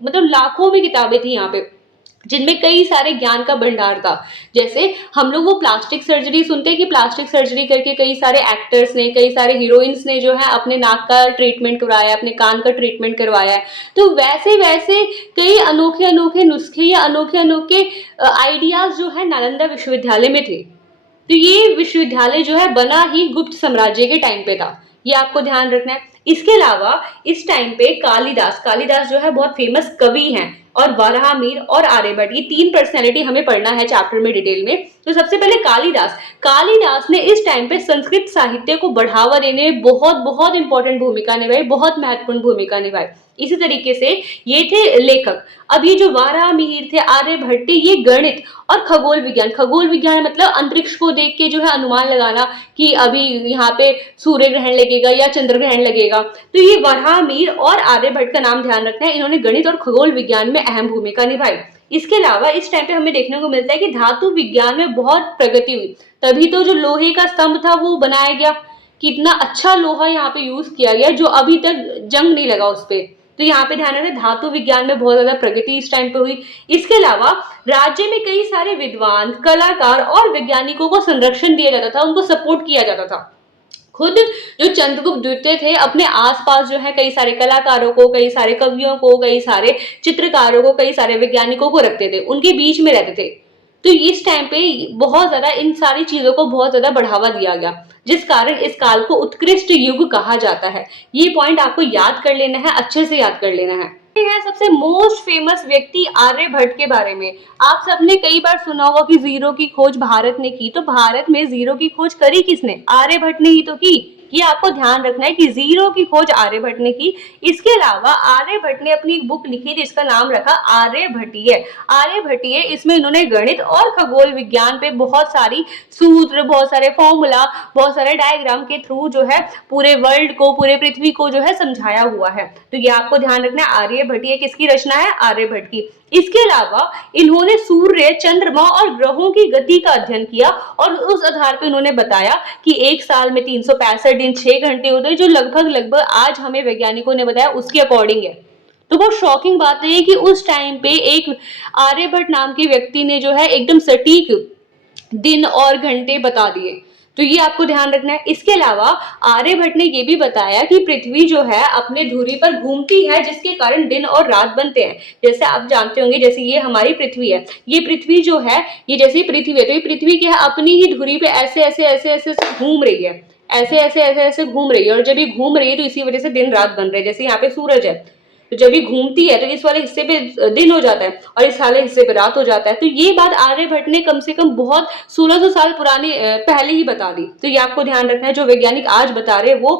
मतलब लाखों में किताबें थी यहाँ पे, जिनमें कई सारे ज्ञान का भंडार था। जैसे हम लोग वो प्लास्टिक सर्जरी सुनते हैं कि प्लास्टिक सर्जरी करके कई सारे एक्टर्स ने, कई सारे हीरोइंस ने जो है अपने नाक का ट्रीटमेंट करवाया, अपने कान का ट्रीटमेंट करवाया है। तो वैसे वैसे कई अनोखे अनोखे नुस्खे या अनोखे अनोखे आइडियाज जो है नालंदा विश्वविद्यालय में थे। तो ये विश्वविद्यालय जो है बना ही गुप्त साम्राज्य के टाइम पे था, ये आपको ध्यान रखना है। इसके अलावा इस टाइम पे कालिदास जो है बहुत फेमस कवि हैं। और वराहमिहिर और आर्यभट्ट, ये तीन पर्सनैलिटी हमें पढ़ना है चैप्टर में डिटेल में। तो सबसे पहले कालिदास। कालिदास ने इस टाइम पे संस्कृत साहित्य को बढ़ावा देने में बहुत बहुत इंपॉर्टेंट भूमिका निभाई, बहुत महत्वपूर्ण भूमिका निभाई। इसी तरीके से ये थे लेखक। अब ये जो वराहमिहिर थे, आर्यभट्ट थे, ये गणित और खगोल विज्ञान मतलब अंतरिक्ष को देख के जो है अनुमान लगाना कि अभी यहाँ पे सूर्य ग्रहण लगेगा या चंद्र ग्रहण लगेगा। तो ये वराहमिहिर और आर्यभट्ट का नाम ध्यान रखना है, इन्होंने गणित और खगोल विज्ञान में अहम भूमिका निभाई। इसके अलावा इस टाइम पे हमें देखने को मिलता है कि धातु विज्ञान में बहुत प्रगति हुई, तभी तो जो लोहे का स्तंभ था वो बनाया गया। कितना अच्छा लोहा यहाँ पे यूज किया गया जो अभी तक जंग नहीं लगा उस पर। तो यहाँ पे ध्यान रखें, धातु विज्ञान में बहुत ज्यादा प्रगति इस टाइम पे हुई। इसके अलावा राज्य में कई सारे विद्वान, कलाकार और वैज्ञानिकों को संरक्षण दिया जाता था, उनको सपोर्ट किया जाता था। खुद जो चंद्रगुप्त द्वितीय थे अपने आसपास जो है कई सारे कलाकारों को, कई सारे कवियों को, कई सारे चित्रकारों को, कई सारे वैज्ञानिकों को रखते थे, उनके बीच में रहते थे। तो इस टाइम पे बहुत ज्यादा इन सारी चीजों को बहुत ज्यादा बढ़ावा दिया गया, जिस कारण इस काल को उत्कृष्ट युग कहा जाता है। ये पॉइंट आपको याद कर लेना है, अच्छे से याद कर लेना है। है सबसे मोस्ट फेमस व्यक्ति आर्यभट्ट के बारे में। आप सबने कई बार सुना होगा कि जीरो की खोज भारत ने की, तो भारत में जीरो की खोज करी किसने? आर्यभट्ट ने ही तो की। ये आपको ध्यान रखना है कि जीरो की खोज आर्यभट्ट ने की। इसके अलावा आर्यभट्ट ने अपनी एक बुक लिखी जिसका नाम रखा आर्यभट्टीय। आर्यभट्टीय, इसमें इन्होंने गणित और खगोल विज्ञान पे बहुत सारी सूत्र, बहुत सारे फॉर्मूला, बहुत सारे डायग्राम के थ्रू जो है पूरे वर्ल्ड को, पूरे पृथ्वी को जो है समझाया हुआ है। तो ये आपको ध्यान रखना है, आर्यभट्टीय किसकी रचना है? आर्यभट्ट की। इसके अलावा इन्होंने सूर्य, चंद्रमा और ग्रहों की गति का अध्ययन किया और उस आधार पर इन्होंने बताया कि एक साल में 365 दिन 6 घंटे होते हैं, जो लगभग आज हमें वैज्ञानिकों ने बताया उसके अकॉर्डिंग है। तो बहुत शॉकिंग बात है कि उस टाइम पे एक आर्यभट्ट नाम के व्यक्ति ने जो है एकदम सटीक दिन और घंटे बता दिए। तो ये आपको ध्यान रखना है। इसके अलावा आर्यभट्ट ने ये भी बताया कि पृथ्वी जो है अपने धुरी पर घूमती है, जिसके कारण दिन और रात बनते हैं। जैसे आप जानते होंगे, जैसे ये हमारी पृथ्वी है, ये पृथ्वी जो है, ये जैसे पृथ्वी है, तो ये पृथ्वी क्या है, अपनी ही धुरी पे ऐसे ऐसे ऐसे ऐसे घूम रही है, ऐसे ऐसे ऐसे ऐसे घूम रही है। और जब ये घूम रही है तो इसी वजह से दिन रात बन रहे हैं। जैसे यहाँ पे सूरज है, तो जब ये घूमती है तो इस वाले हिस्से पे दिन हो जाता है और इस वाले हिस्से पे रात हो जाता है। तो ये बात आर्यभट्ट ने कम से कम बहुत 1600 साल पुराने पहले ही बता दी। तो ये आपको ध्यान रखना है, जो वैज्ञानिक आज बता रहे हैं वो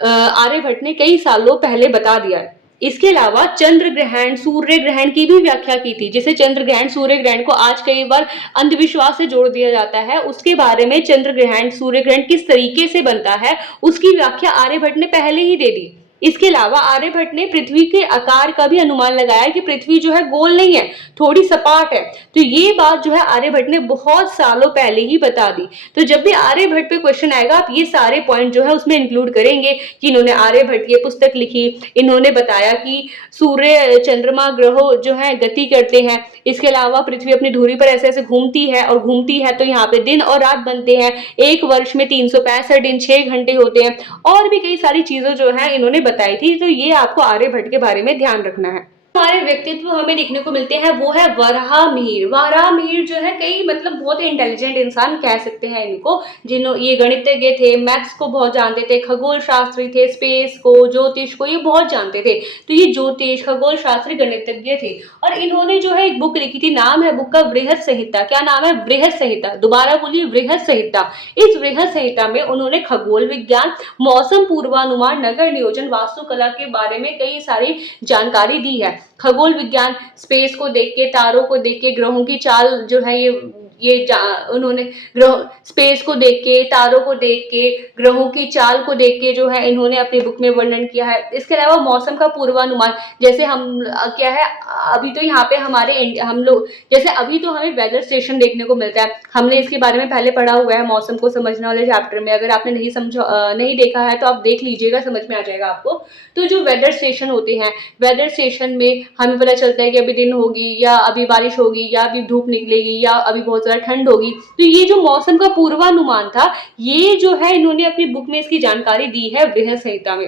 आर्यभट्ट ने कई सालों पहले बता दिया है। इसके अलावा चंद्र ग्रहण, सूर्य ग्रहण की भी व्याख्या की थी। जैसे चंद्र ग्रहण, सूर्य ग्रहण को आज कई बार अंधविश्वास से जोड़ दिया जाता है, उसके बारे में चंद्र ग्रहण, सूर्य ग्रहण किस तरीके से बनता है उसकी व्याख्या आर्यभट्ट ने पहले ही दे दी। इसके अलावा आर्यभट्ट ने पृथ्वी के आकार का भी अनुमान लगाया कि पृथ्वी जो है गोल नहीं है, थोड़ी सपाट है। तो ये बात जो है आर्यभट्ट ने बहुत सालों पहले ही बता दी। तो जब भी आर्यभट्ट पे क्वेश्चन आएगा, आप ये सारे पॉइंट जो है उसमें इंक्लूड करेंगे कि इन्होंने आर्यभट्ट ये पुस्तक लिखी, इन्होंने बताया कि सूर्य, चंद्रमा, ग्रह जो है गति करते हैं। इसके अलावा पृथ्वी अपनी धुरी पर ऐसे ऐसे घूमती है, और घूमती है तो यहाँ पे दिन और रात बनते हैं। एक वर्ष में 365 दिन 6 घंटे होते हैं, और भी कई सारी चीजें जो है इन्होंने बताई थी। तो ये आपको आर्यभट्ट के बारे में ध्यान रखना है। हमारे व्यक्तित्व हमें देखने को मिलते हैं, वो है वराहमिहिर। वराहमिहिर जो है कई मतलब बहुत ही इंटेलिजेंट इंसान कह सकते हैं इनको, जिन्हों ये गणितज्ञ थे, मैथ्स को बहुत जानते थे, खगोल शास्त्री थे, स्पेस को, ज्योतिष को ये बहुत जानते थे। तो ये ज्योतिष, खगोल शास्त्री, गणितज्ञ थे। और इन्होंने जो है एक बुक लिखी थी, नाम है बुक का बृहद संहिता। क्या नाम है? बृहद संहिता। दोबारा बोलिए, बृहद संहिता। इस बृहद संहिता में उन्होंने खगोल विज्ञान, मौसम पूर्वानुमान, नगर नियोजन, वास्तुकला के बारे में कई सारी जानकारी दी है। खगोल विज्ञान, स्पेस को देख के, तारों को देख के, ग्रहों की चाल जो है उन्होंने ग्रह स्पेस को देख के, तारों को देख के, ग्रहों की चाल को देख के जो है इन्होंने अपनी बुक में वर्णन किया है। इसके अलावा मौसम का पूर्वानुमान, जैसे हम क्या है अभी तो यहाँ पे हमारे हम लोग जैसे अभी तो हमें वेदर स्टेशन देखने को मिलता है, हमने इसके बारे में पहले पढ़ा हुआ है मौसम को समझने वाले चैप्टर में। अगर आपने नहीं देखा है तो आप देख लीजिएगा, समझ में आ जाएगा आपको। तो जो वेदर स्टेशन होते हैं, वेदर स्टेशन में हमें पता चलता है कि अभी दिन होगी, या अभी बारिश होगी, या अभी धूप निकलेगी, या अभी बहुत ठंड होगी। तो ये जो मौसम का पूर्वानुमान था, ये जो है इन्होंने अपनी बुक में इसकी जानकारी दी है बृहद संहिता में।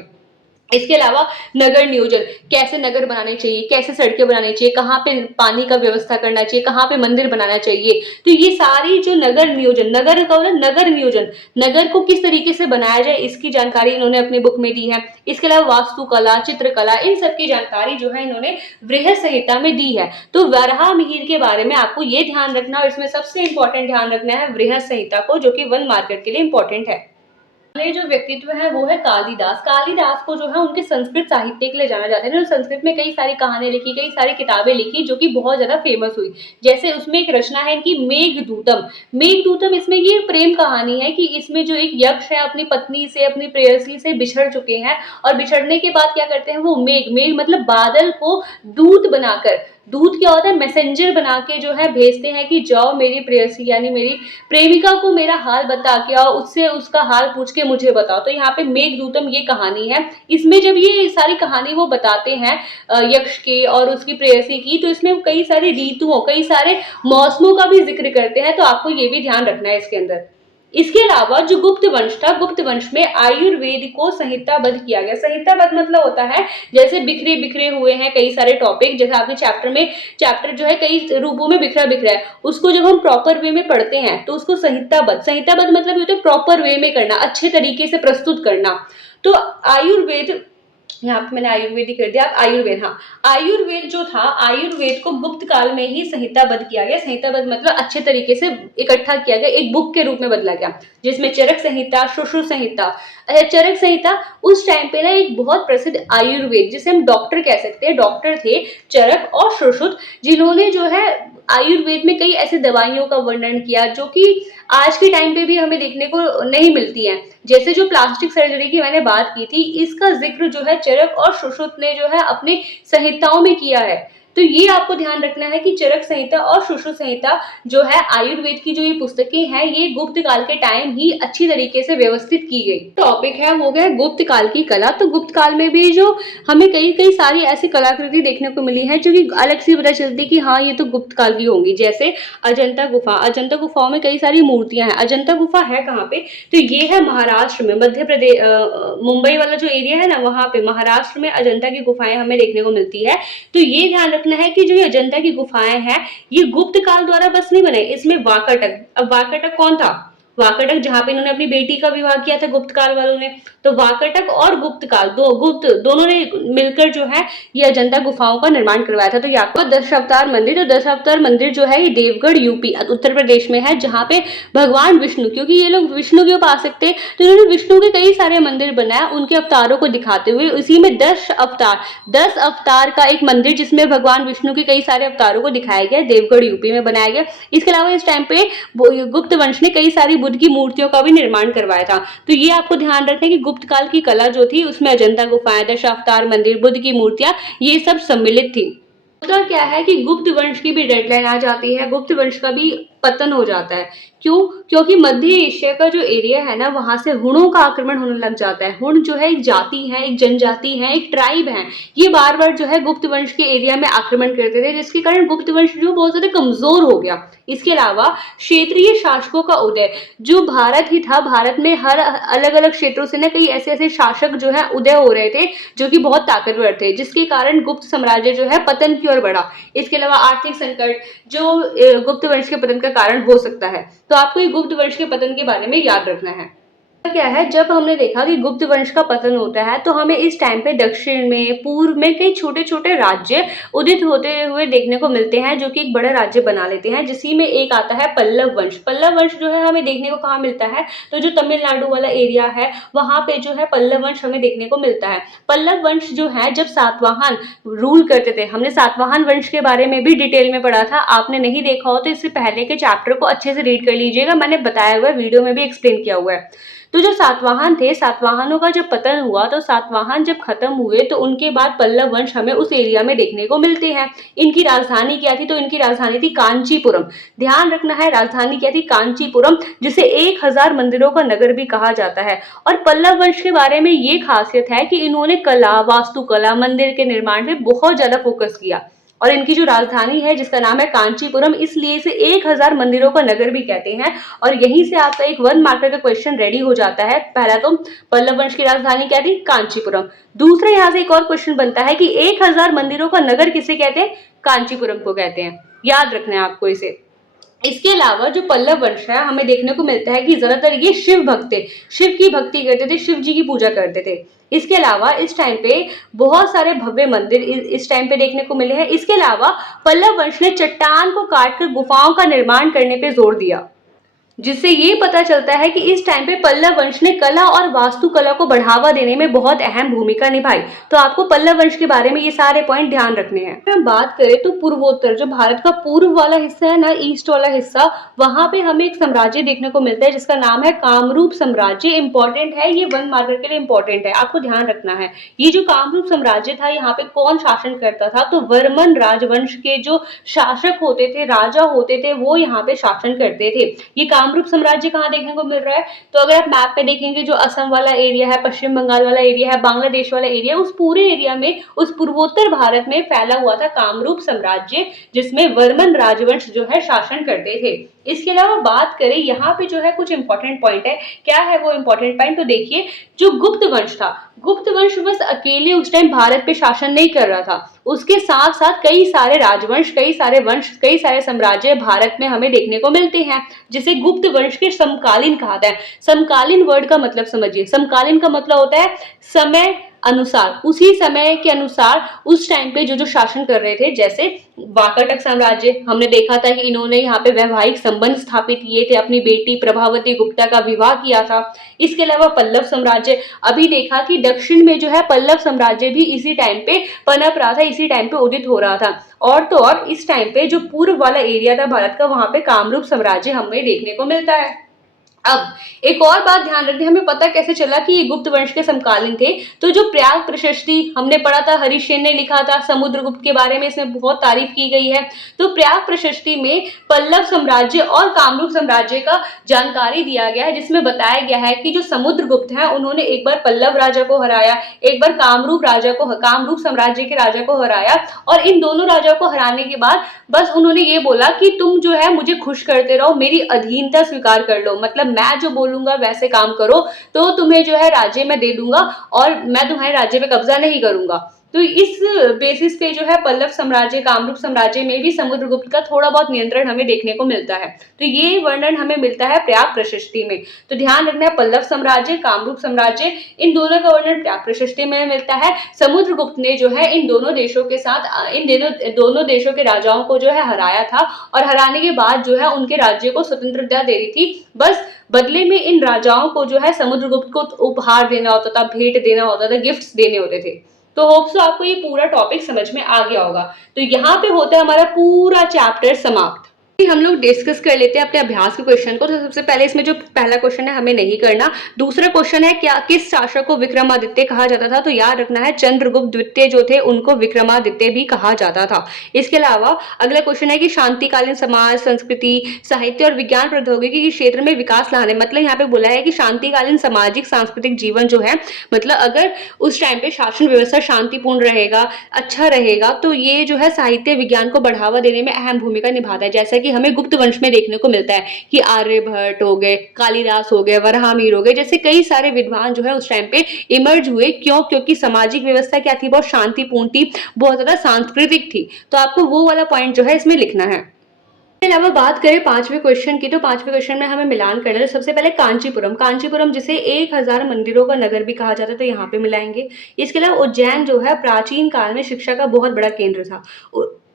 इसके अलावा नगर नियोजन, कैसे नगर बनाने चाहिए, कैसे सड़कें बनानी चाहिए, कहाँ पे पानी का व्यवस्था करना चाहिए, कहाँ पे मंदिर बनाना चाहिए। तो ये सारी जो नगर नियोजन, नगर का मतलब नगर नियोजन, नगर को किस तरीके से बनाया जाए, इसकी जानकारी इन्होंने अपनी बुक में दी है। इसके अलावा वास्तुकला, चित्रकला, इन सब की जानकारी जो है इन्होंने बृहद संहिता में दी है। तो वराह मिहिर के बारे में आपको ये ध्यान रखना, और इसमें सबसे इंपॉर्टेंट ध्यान रखना है बृहद संहिता को, जो कि वन मार्केट के लिए इंपॉर्टेंट है। ये जो व्यक्तित्व है वो है कालिदास। कालिदास को जो है उनके संस्कृत साहित्य के लिए जाना जाता है। इन्होंने संस्कृत में कई सारी कहानियां लिखी, कई सारी किताबें लिखी, जो कि बहुत ज्यादा फेमस हुई। जैसे उसमें एक रचना है इनकी मेघदूतम। मेघदूतम, इसमें ये प्रेम कहानी है कि इसमें जो एक यक्ष है अपनी पत्नी से, अपनी प्रेयसी से बिछड़ चुके हैं, और बिछड़ने के बाद क्या करते हैं वो मेघ, मेघ मतलब बादल को दूत बनाकर, दूत क्या होता है, मैसेंजर बना के जो है भेजते हैं कि जाओ मेरी प्रेयसी यानी मेरी प्रेमिका को मेरा हाल बता के आओ, उससे उसका हाल पूछ के मुझे बताओ। तो यहाँ पे मेघदूतम ये कहानी है। इसमें जब ये सारी कहानी वो बताते हैं यक्ष के और उसकी प्रेयसी की, तो इसमें कई सारी ऋतुओं, कई सारे मौसमों का भी जिक्र करते हैं। तो आपको ये भी ध्यान रखना है इसके अंदर। इसके अलावा जो गुप्त वंश था, गुप्त वंश में आयुर्वेद को संहिताबद्ध किया गया। संहिताबद्ध मतलब होता है जैसे बिखरे बिखरे हुए हैं कई सारे टॉपिक, जैसे आपके चैप्टर में, चैप्टर जो है कई रूपों में बिखरा बिखरा है, उसको जब हम प्रॉपर वे में पढ़ते हैं तो उसको संहिताबद्ध, संहिताबद्ध मतलब ये होता है प्रॉपर वे में करना, अच्छे तरीके से प्रस्तुत करना। तो आयुर्वेद, यहाँ पे मैंने आयुर्वेद ही कर दिया, आप आयुर्वेद, हाँ आयुर्वेद जो था, आयुर्वेद को गुप्त काल में ही संहिताबद्ध किया गया। संहिताबद्ध मतलब अच्छे तरीके से इकट्ठा किया गया, एक बुक के रूप में बदला गया, जिसमें चरक संहिता, सुश्रुत संहिता। चरक संहिता उस टाइम पे ना एक बहुत प्रसिद्ध आयुर्वेद, जिसे हम डॉक्टर कह सकते हैं, डॉक्टर थे चरक और सुश्रुत, जिन्होंने जो है आयुर्वेद में कई ऐसी दवाइयों का वर्णन किया जो कि आज के टाइम पे भी हमें देखने को नहीं मिलती हैं। जैसे जो प्लास्टिक सर्जरी की मैंने बात की थी, इसका जिक्र जो है चरक और सुश्रुत ने जो है अपनी संहिताओं में किया है। तो ये आपको ध्यान रखना है कि चरक संहिता और सुश्रुत संहिता जो है आयुर्वेद की जो ये पुस्तकें हैं, ये गुप्त काल के टाइम ही अच्छी तरीके से व्यवस्थित की गई। टॉपिक है वो गया गुप्त काल की कला। तो गुप्त काल में भी जो हमें कई कई सारी ऐसी कलाकृति देखने को मिली है जो कि अलग से पता चलती कि हाँ ये तो गुप्त काल की होंगी। जैसे अजंता गुफा, अजंता गुफाओं में कई सारी मूर्तियां हैं। अजंता गुफा है कहाँ पे, तो ये है महाराष्ट्र में, मध्य प्रदेश, मुंबई वाला जो एरिया है ना, वहां पे महाराष्ट्र में अजंता की गुफाएं हमें देखने को मिलती है। तो ये ध्यान रखना है कि जो ये अजंता की गुफाएं हैं, ये गुप्त काल द्वारा बस नहीं बनाई। इसमें वाकाटक, अब वाकाटक कौन था, वाकाटक जहां पे इन्होंने अपनी बेटी का विवाह किया था गुप्त काल वालों ने, तो वाकाटक और गुप्त काल गुप्त दोनों ने मिलकर जो है ये अजंता गुफाओं का निर्माण करवाया था। तो ये आपको 10 अवतार मंदिर, तो 10 अवतार मंदिर जो है ये देवगढ़ यूपी उत्तर प्रदेश में है, जहाँ पे भगवान विष्णु, क्योंकि ये लोग विष्णु के उपासक थे, तो इन्होंने विष्णु के कई सारे मंदिर बनाया उनके अवतारों को दिखाते हुए। इसी में 10 अवतार, 10 अवतार का एक मंदिर जिसमें भगवान विष्णु के कई सारे अवतारों को दिखाया गया, देवगढ़ यूपी में बनाया गया। इसके अलावा इस टाइम पे गुप्त वंश ने कई सारी बुद्ध की मूर्तियों का भी निर्माण करवाया था। तो ये आपको ध्यान रखना है कि गुप्त काल की कला जो थी उसमें अजंता गुफाएं, दशावतार मंदिर, बुद्ध की मूर्तियां, ये सब सम्मिलित थी। तो क्या है कि गुप्त वंश की भी डेडलाइन आ जाती है, गुप्त वंश का भी पतन हो जाता है। क्यों? क्योंकि मध्य एशिया का जो एरिया है ना, वहां से हुणों का आक्रमण होने लग जाता है। हुण जो है एक जाति है, एक जनजाति है, एक ट्राइब है, ये बार बार जो है गुप्त वंश के एरिया में आक्रमण करते थे, जिसके कारण गुप्त वंश जो बहुत ज्यादा कमजोर हो गया। इसके अलावा क्षेत्रीय शासकों का उदय, जो भारत ही था, भारत में हर अलग अलग क्षेत्रों से ना कई ऐसे ऐसे शासक जो है उदय हो रहे थे जो कि बहुत ताकतवर थे, जिसके कारण गुप्त साम्राज्य जो है पतन की ओर बढ़ा। इसके अलावा आर्थिक संकट जो गुप्त वंश के पतन का कारण हो सकता है। तो आपको ये गुप्त वंश के पतन के बारे में याद रखना है। क्या है, जब हमने देखा कि गुप्त वंश का पतन होता है तो हमें इस टाइम पे दक्षिण में, पूर्व में कई छोटे छोटे राज्य उदित होते हुए देखने को मिलते हैं, जो कि एक बड़ा राज्य बना लेते हैं। जिसी में एक आता है पल्लव वंश। पल्लव वंश जो है हमें देखने को कहाँ मिलता है, तो जो तमिलनाडु वाला एरिया है वहां पे जो है पल्लव वंश हमें देखने को मिलता है। पल्लव वंश जो है जब सातवाहन रूल करते थे, हमने सातवाहन वंश के बारे में भी डिटेल में पढ़ा था, आपने नहीं देखा हो तो इससे पहले के चैप्टर को अच्छे से रीड कर लीजिएगा, मैंने बताया हुआ वीडियो में भी एक्सप्लेन किया हुआ है। तो जो सातवाहन थे, सातवाहनों का जब पतन हुआ, तो सातवाहन जब खत्म हुए तो उनके बाद पल्लव वंश हमें उस एरिया में देखने को मिलते हैं। इनकी राजधानी क्या थी, तो इनकी राजधानी थी कांचीपुरम। ध्यान रखना है, राजधानी क्या थी, कांचीपुरम, जिसे 1000 मंदिरों का नगर भी कहा जाता है। और पल्लव वंश के बारे में ये खासियत है कि इन्होंने कला, वास्तुकला, मंदिर के निर्माण पे बहुत ज्यादा फोकस किया। और इनकी जो राजधानी है जिसका नाम है कांचीपुरम, इसलिए इसे 1000 मंदिरों का नगर भी कहते हैं। और यहीं से आपका एक 1 मार्कर का क्वेश्चन रेडी हो जाता है। पहला तो पल्लव वंश की राजधानी क्या थी? कांचीपुरम। दूसरा यहाँ से एक और क्वेश्चन बनता है कि 1000 मंदिरों का नगर किसे कहते हैं? कांचीपुरम को कहते हैं। याद रखना है आपको इसे। इसके अलावा जो पल्लव वंश है हमें देखने को मिलता है कि ज्यादातर ये शिव भक्त थे, शिव की भक्ति करते थे, शिव जी की पूजा करते थे। इसके अलावा इस टाइम पे बहुत सारे भव्य मंदिर इस टाइम पे देखने को मिले हैं। इसके अलावा पल्लव वंश ने चट्टान को काटकर गुफाओं का निर्माण करने पे जोर दिया, जिससे ये पता चलता है कि इस टाइम पे पल्लव वंश ने कला और वास्तुकला को बढ़ावा देने में बहुत अहम भूमिका निभाई। तो आपको पल्लव वंश के बारे में ये सारे पॉइंट ध्यान रखने हैं। अगर हम बात करें तो पूर्वोत्तर, जो भारत का पूर्व वाला हिस्सा है ना, ईस्ट वाला हिस्सा, वहां पे हमें एक साम्राज्य देखने को मिलता है जिसका नाम है कामरूप साम्राज्य। इंपॉर्टेंट है, ये 1 मार्कर के लिए इंपॉर्टेंट है, आपको ध्यान रखना है। ये जो कामरूप साम्राज्य था, यहाँ पे कौन शासन करता था? तो वर्मन राजवंश के जो शासक होते थे, राजा होते थे, वो यहाँ पे शासन करते थे। ये कामरूप साम्राज्य कहाँ देखने को मिल रहा है? तो अगर आप मैप पे देखेंगे, जो असम वाला एरिया है, पश्चिम बंगाल वाला एरिया है, बांग्लादेश वाला एरिया, उस पूरे एरिया में, उस पूर्वोत्तर भारत में फैला हुआ था कामरूप साम्राज्य, जिसमें वर्मन राजवंश जो है शासन करते थे। इसके अलावा बात करें यहाँ पे जो है कुछ इंपॉर्टेंट पॉइंट है। क्या है वो इंपॉर्टेंट पॉइंट? तो देखिए, जो गुप्त वंश था, गुप्त वंश बस अकेले उस टाइम भारत पे शासन नहीं कर रहा था, उसके साथ साथ कई सारे राजवंश, कई सारे वंश, कई सारे साम्राज्य भारत में हमें देखने को मिलते हैं, जिसे गुप्त वंश के समकालीन कहा जाता है। समकालीन वर्ड का मतलब समझिए, समकालीन का मतलब होता है समय अनुसार, उसी समय के अनुसार उस टाइम पे जो जो शासन कर रहे थे। जैसे वाकाटक साम्राज्य, हमने देखा था कि इन्होंने यहाँ पे वैवाहिक संबंध स्थापित किए थे, अपनी बेटी प्रभावती गुप्ता का विवाह किया था। इसके अलावा पल्लव साम्राज्य, अभी देखा कि दक्षिण में जो है पल्लव साम्राज्य भी इसी टाइम पे पनप रहा था, इसी टाइम पे उदित हो रहा था। और तो और इस टाइम पे जो पूर्व वाला एरिया था भारत का, वहां पे कामरूप साम्राज्य हमें देखने को मिलता है। अब एक और बात ध्यान रखते हैं, हमें पता कैसे चला कि ये गुप्त वंश के समकालीन थे? तो जो प्रयाग प्रशस्ति हमने पढ़ा था, हरिश्चंद्र ने लिखा था समुद्रगुप्त के बारे में, इसमें बहुत तारीफ की गई है। तो प्रयाग प्रशस्ति में पल्लव साम्राज्य और कामरूप साम्राज्य का जानकारी दिया गया है, जिसमें बताया गया है कि जो समुद्रगुप्त है उन्होंने एक बार पल्लव राजा को हराया, एक बार कामरूप राजा को, कामरूप साम्राज्य के राजा को हराया, और इन दोनों राजाओं को हराने के बाद बस उन्होंने ये बोला कि तुम जो है मुझे खुश करते रहो, मेरी अधीनता स्वीकार कर लो, मतलब मैं जो बोलूंगा वैसे काम करो तो तुम्हें जो है राज्य मैं दे दूंगा और मैं तुम्हारे राज्य पे कब्जा नहीं करूंगा। तो इस बेसिस पे जो है पल्लव साम्राज्य, कामरूप साम्राज्य में भी समुद्रगुप्त का थोड़ा बहुत नियंत्रण हमें देखने को मिलता है। तो ये वर्णन हमें मिलता है प्रयाग प्रशस्ति में। तो ध्यान रखना है, पल्लव साम्राज्य, कामरूप साम्राज्य, इन दोनों का वर्णन प्रयाग प्रशस्ति में मिलता है। समुद्रगुप्त ने जो है इन दोनों देशों के साथ, इन दोनों देशों के राजाओं को जो है हराया था, और हराने के बाद जो है उनके राज्य को स्वतंत्रता दे दी थी। बस बदले में इन राजाओं को जो है समुद्रगुप्त को उपहार देना होता था, भेंट देना होता था, गिफ्ट्स देने होते थे। तो होप्स आपको ये पूरा टॉपिक समझ में आ गया होगा। तो यहाँ पे होता है हमारा पूरा चैप्टर समाप्त। हम लोग डिस्कस कर लेते हैं अपने अभ्यास के क्वेश्चन को। तो सबसे पहले इसमें जो पहला क्वेश्चन है हमें नहीं करना। दूसरा क्वेश्चन है, क्या किस शासक को विक्रमादित्य कहा जाता था? तो याद रखना है, चंद्रगुप्त द्वितीय जो थे उनको विक्रमादित्य भी कहा जाता था। इसके अलावा अगला क्वेश्चन है कि शांतिकालीन समाज, संस्कृति, साहित्य और विज्ञान प्रौद्योगिकी के क्षेत्र में विकास लाने, मतलब यहाँ पे बोला है कि शांतिकालीन सामाजिक सांस्कृतिक जीवन जो है, मतलब अगर उस टाइम पे शासन व्यवस्था शांतिपूर्ण रहेगा, अच्छा रहेगा, तो ये जो है साहित्य विज्ञान को बढ़ावा देने में अहम भूमिका निभाता है। जैसा कि हमें गुप्त वंश में देखने को मिलता है कि आर्यभट्ट हो गए, कालिदास हो गए, वराहमिहिर हो गए, जैसे कई सारे विद्वान जो है उस टाइम पे इमर्ज हुए। क्यों? क्योंकि सामाजिक व्यवस्था क्या थी? बहुत शांतिपूर्ण थी, बहुत ज्यादा सांस्कृतिक थी। तो आपको वो वाला पॉइंट जो है इसमें लिखना है। इसके अलावा बात करें पांचवें क्वेश्चन की, तो पांचवें क्वेश्चन में हमें मिलान करना है। तो सबसे पहले कांचीपुरम, कांचीपुरम जिसे 1000 मंदिरों का नगर भी कहा जाता है, तो यहाँ पे मिलाएंगे। इसके अलावा उज्जैन जो है प्राचीन काल में शिक्षा का बहुत बड़ा केंद्र था।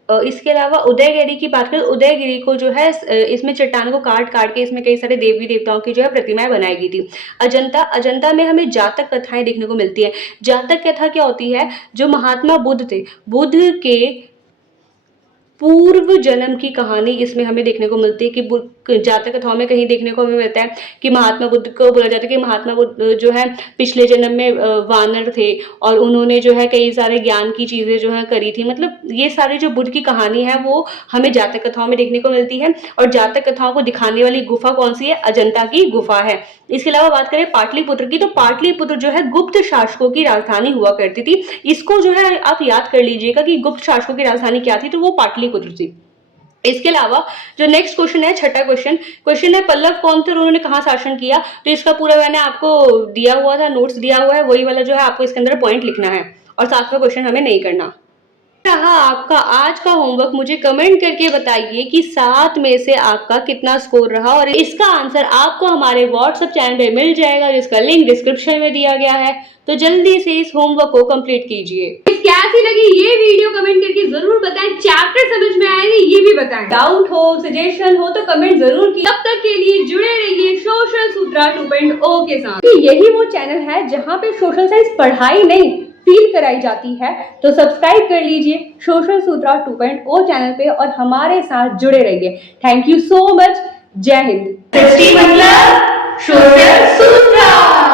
इसके अलावा उदयगिरी की बात करें, उदयगिरी को जो है इसमें चट्टानों को काट काट के इसमें कई सारे देवी देवताओं की जो है प्रतिमाएं बनाई गई थी। अजंता, अजंता में हमें जातक कथाएं देखने को मिलती है। जातक कथा क्या होती है? जो महात्मा बुद्ध थे, बुद्ध के पूर्व जन्म की कहानी इसमें हमें देखने को मिलती है कि जातक कथाओं में कहीं देखने को हमें मिलता है कि महात्मा बुद्ध को बोला जाता है कि महात्मा बुद्ध जो है पिछले जन्म में वानर थे और उन्होंने जो है कई सारे ज्ञान की चीजें जो है करी थी। मतलब ये सारी जो बुद्ध की कहानी है वो हमें जातक कथाओं में देखने को मिलती है। और जातक कथाओं को दिखाने वाली गुफा कौन सी है? अजंता की गुफा है। इसके अलावा बात करें पाटलिपुत्र की, तो पाटलिपुत्र जो है गुप्त शासकों की राजधानी हुआ करती थी। इसको जो है आप याद कर लीजिएगा कि गुप्त शासकों की राजधानी क्या थी, तो वो पाटलिपुत्र थी। इसके अलावा जो नेक्स्ट क्वेश्चन है, छठा क्वेश्चन है पल्लव कौन थे और उन्होंने कहाँ शासन किया? तो इसका पूरा मैंने आपको दिया हुआ था, नोट्स दिया हुआ है, वही वाला जो है आपको इसके अंदर पॉइंट लिखना है और सातवां क्वेश्चन हमें नहीं करना। रहा आपका आज का होमवर्क, मुझे कमेंट करके बताइए कि 7 में से आपका कितना स्कोर रहा और इसका आंसर आपको हमारे व्हाट्सएप चैनल पे मिल जाएगा जिसका लिंक डिस्क्रिप्शन में दिया गया है। तो जल्दी से इस होमवर्क को कंप्लीट कीजिए। कैसी लगी ये वीडियो कमेंट करके जरूर बताएं, चैप्टर समझ में आया ये भी बताएं, डाउट हो सजेशन हो तो कमेंट जरूर कीजिए। तब तक के लिए जुड़े रहिए सोशल सूत्रा 2.0 के साथ। यही वो चैनल है जहाँ पे सोशल साइंस पढ़ाई नहीं फील कराई जाती है। तो सब्सक्राइब कर लीजिए सोशल सूत्रा 2.0 चैनल पे और हमारे साथ जुड़े रहिए। Thank you so much. जय हिंद। मतलब सोशल सूत्रा।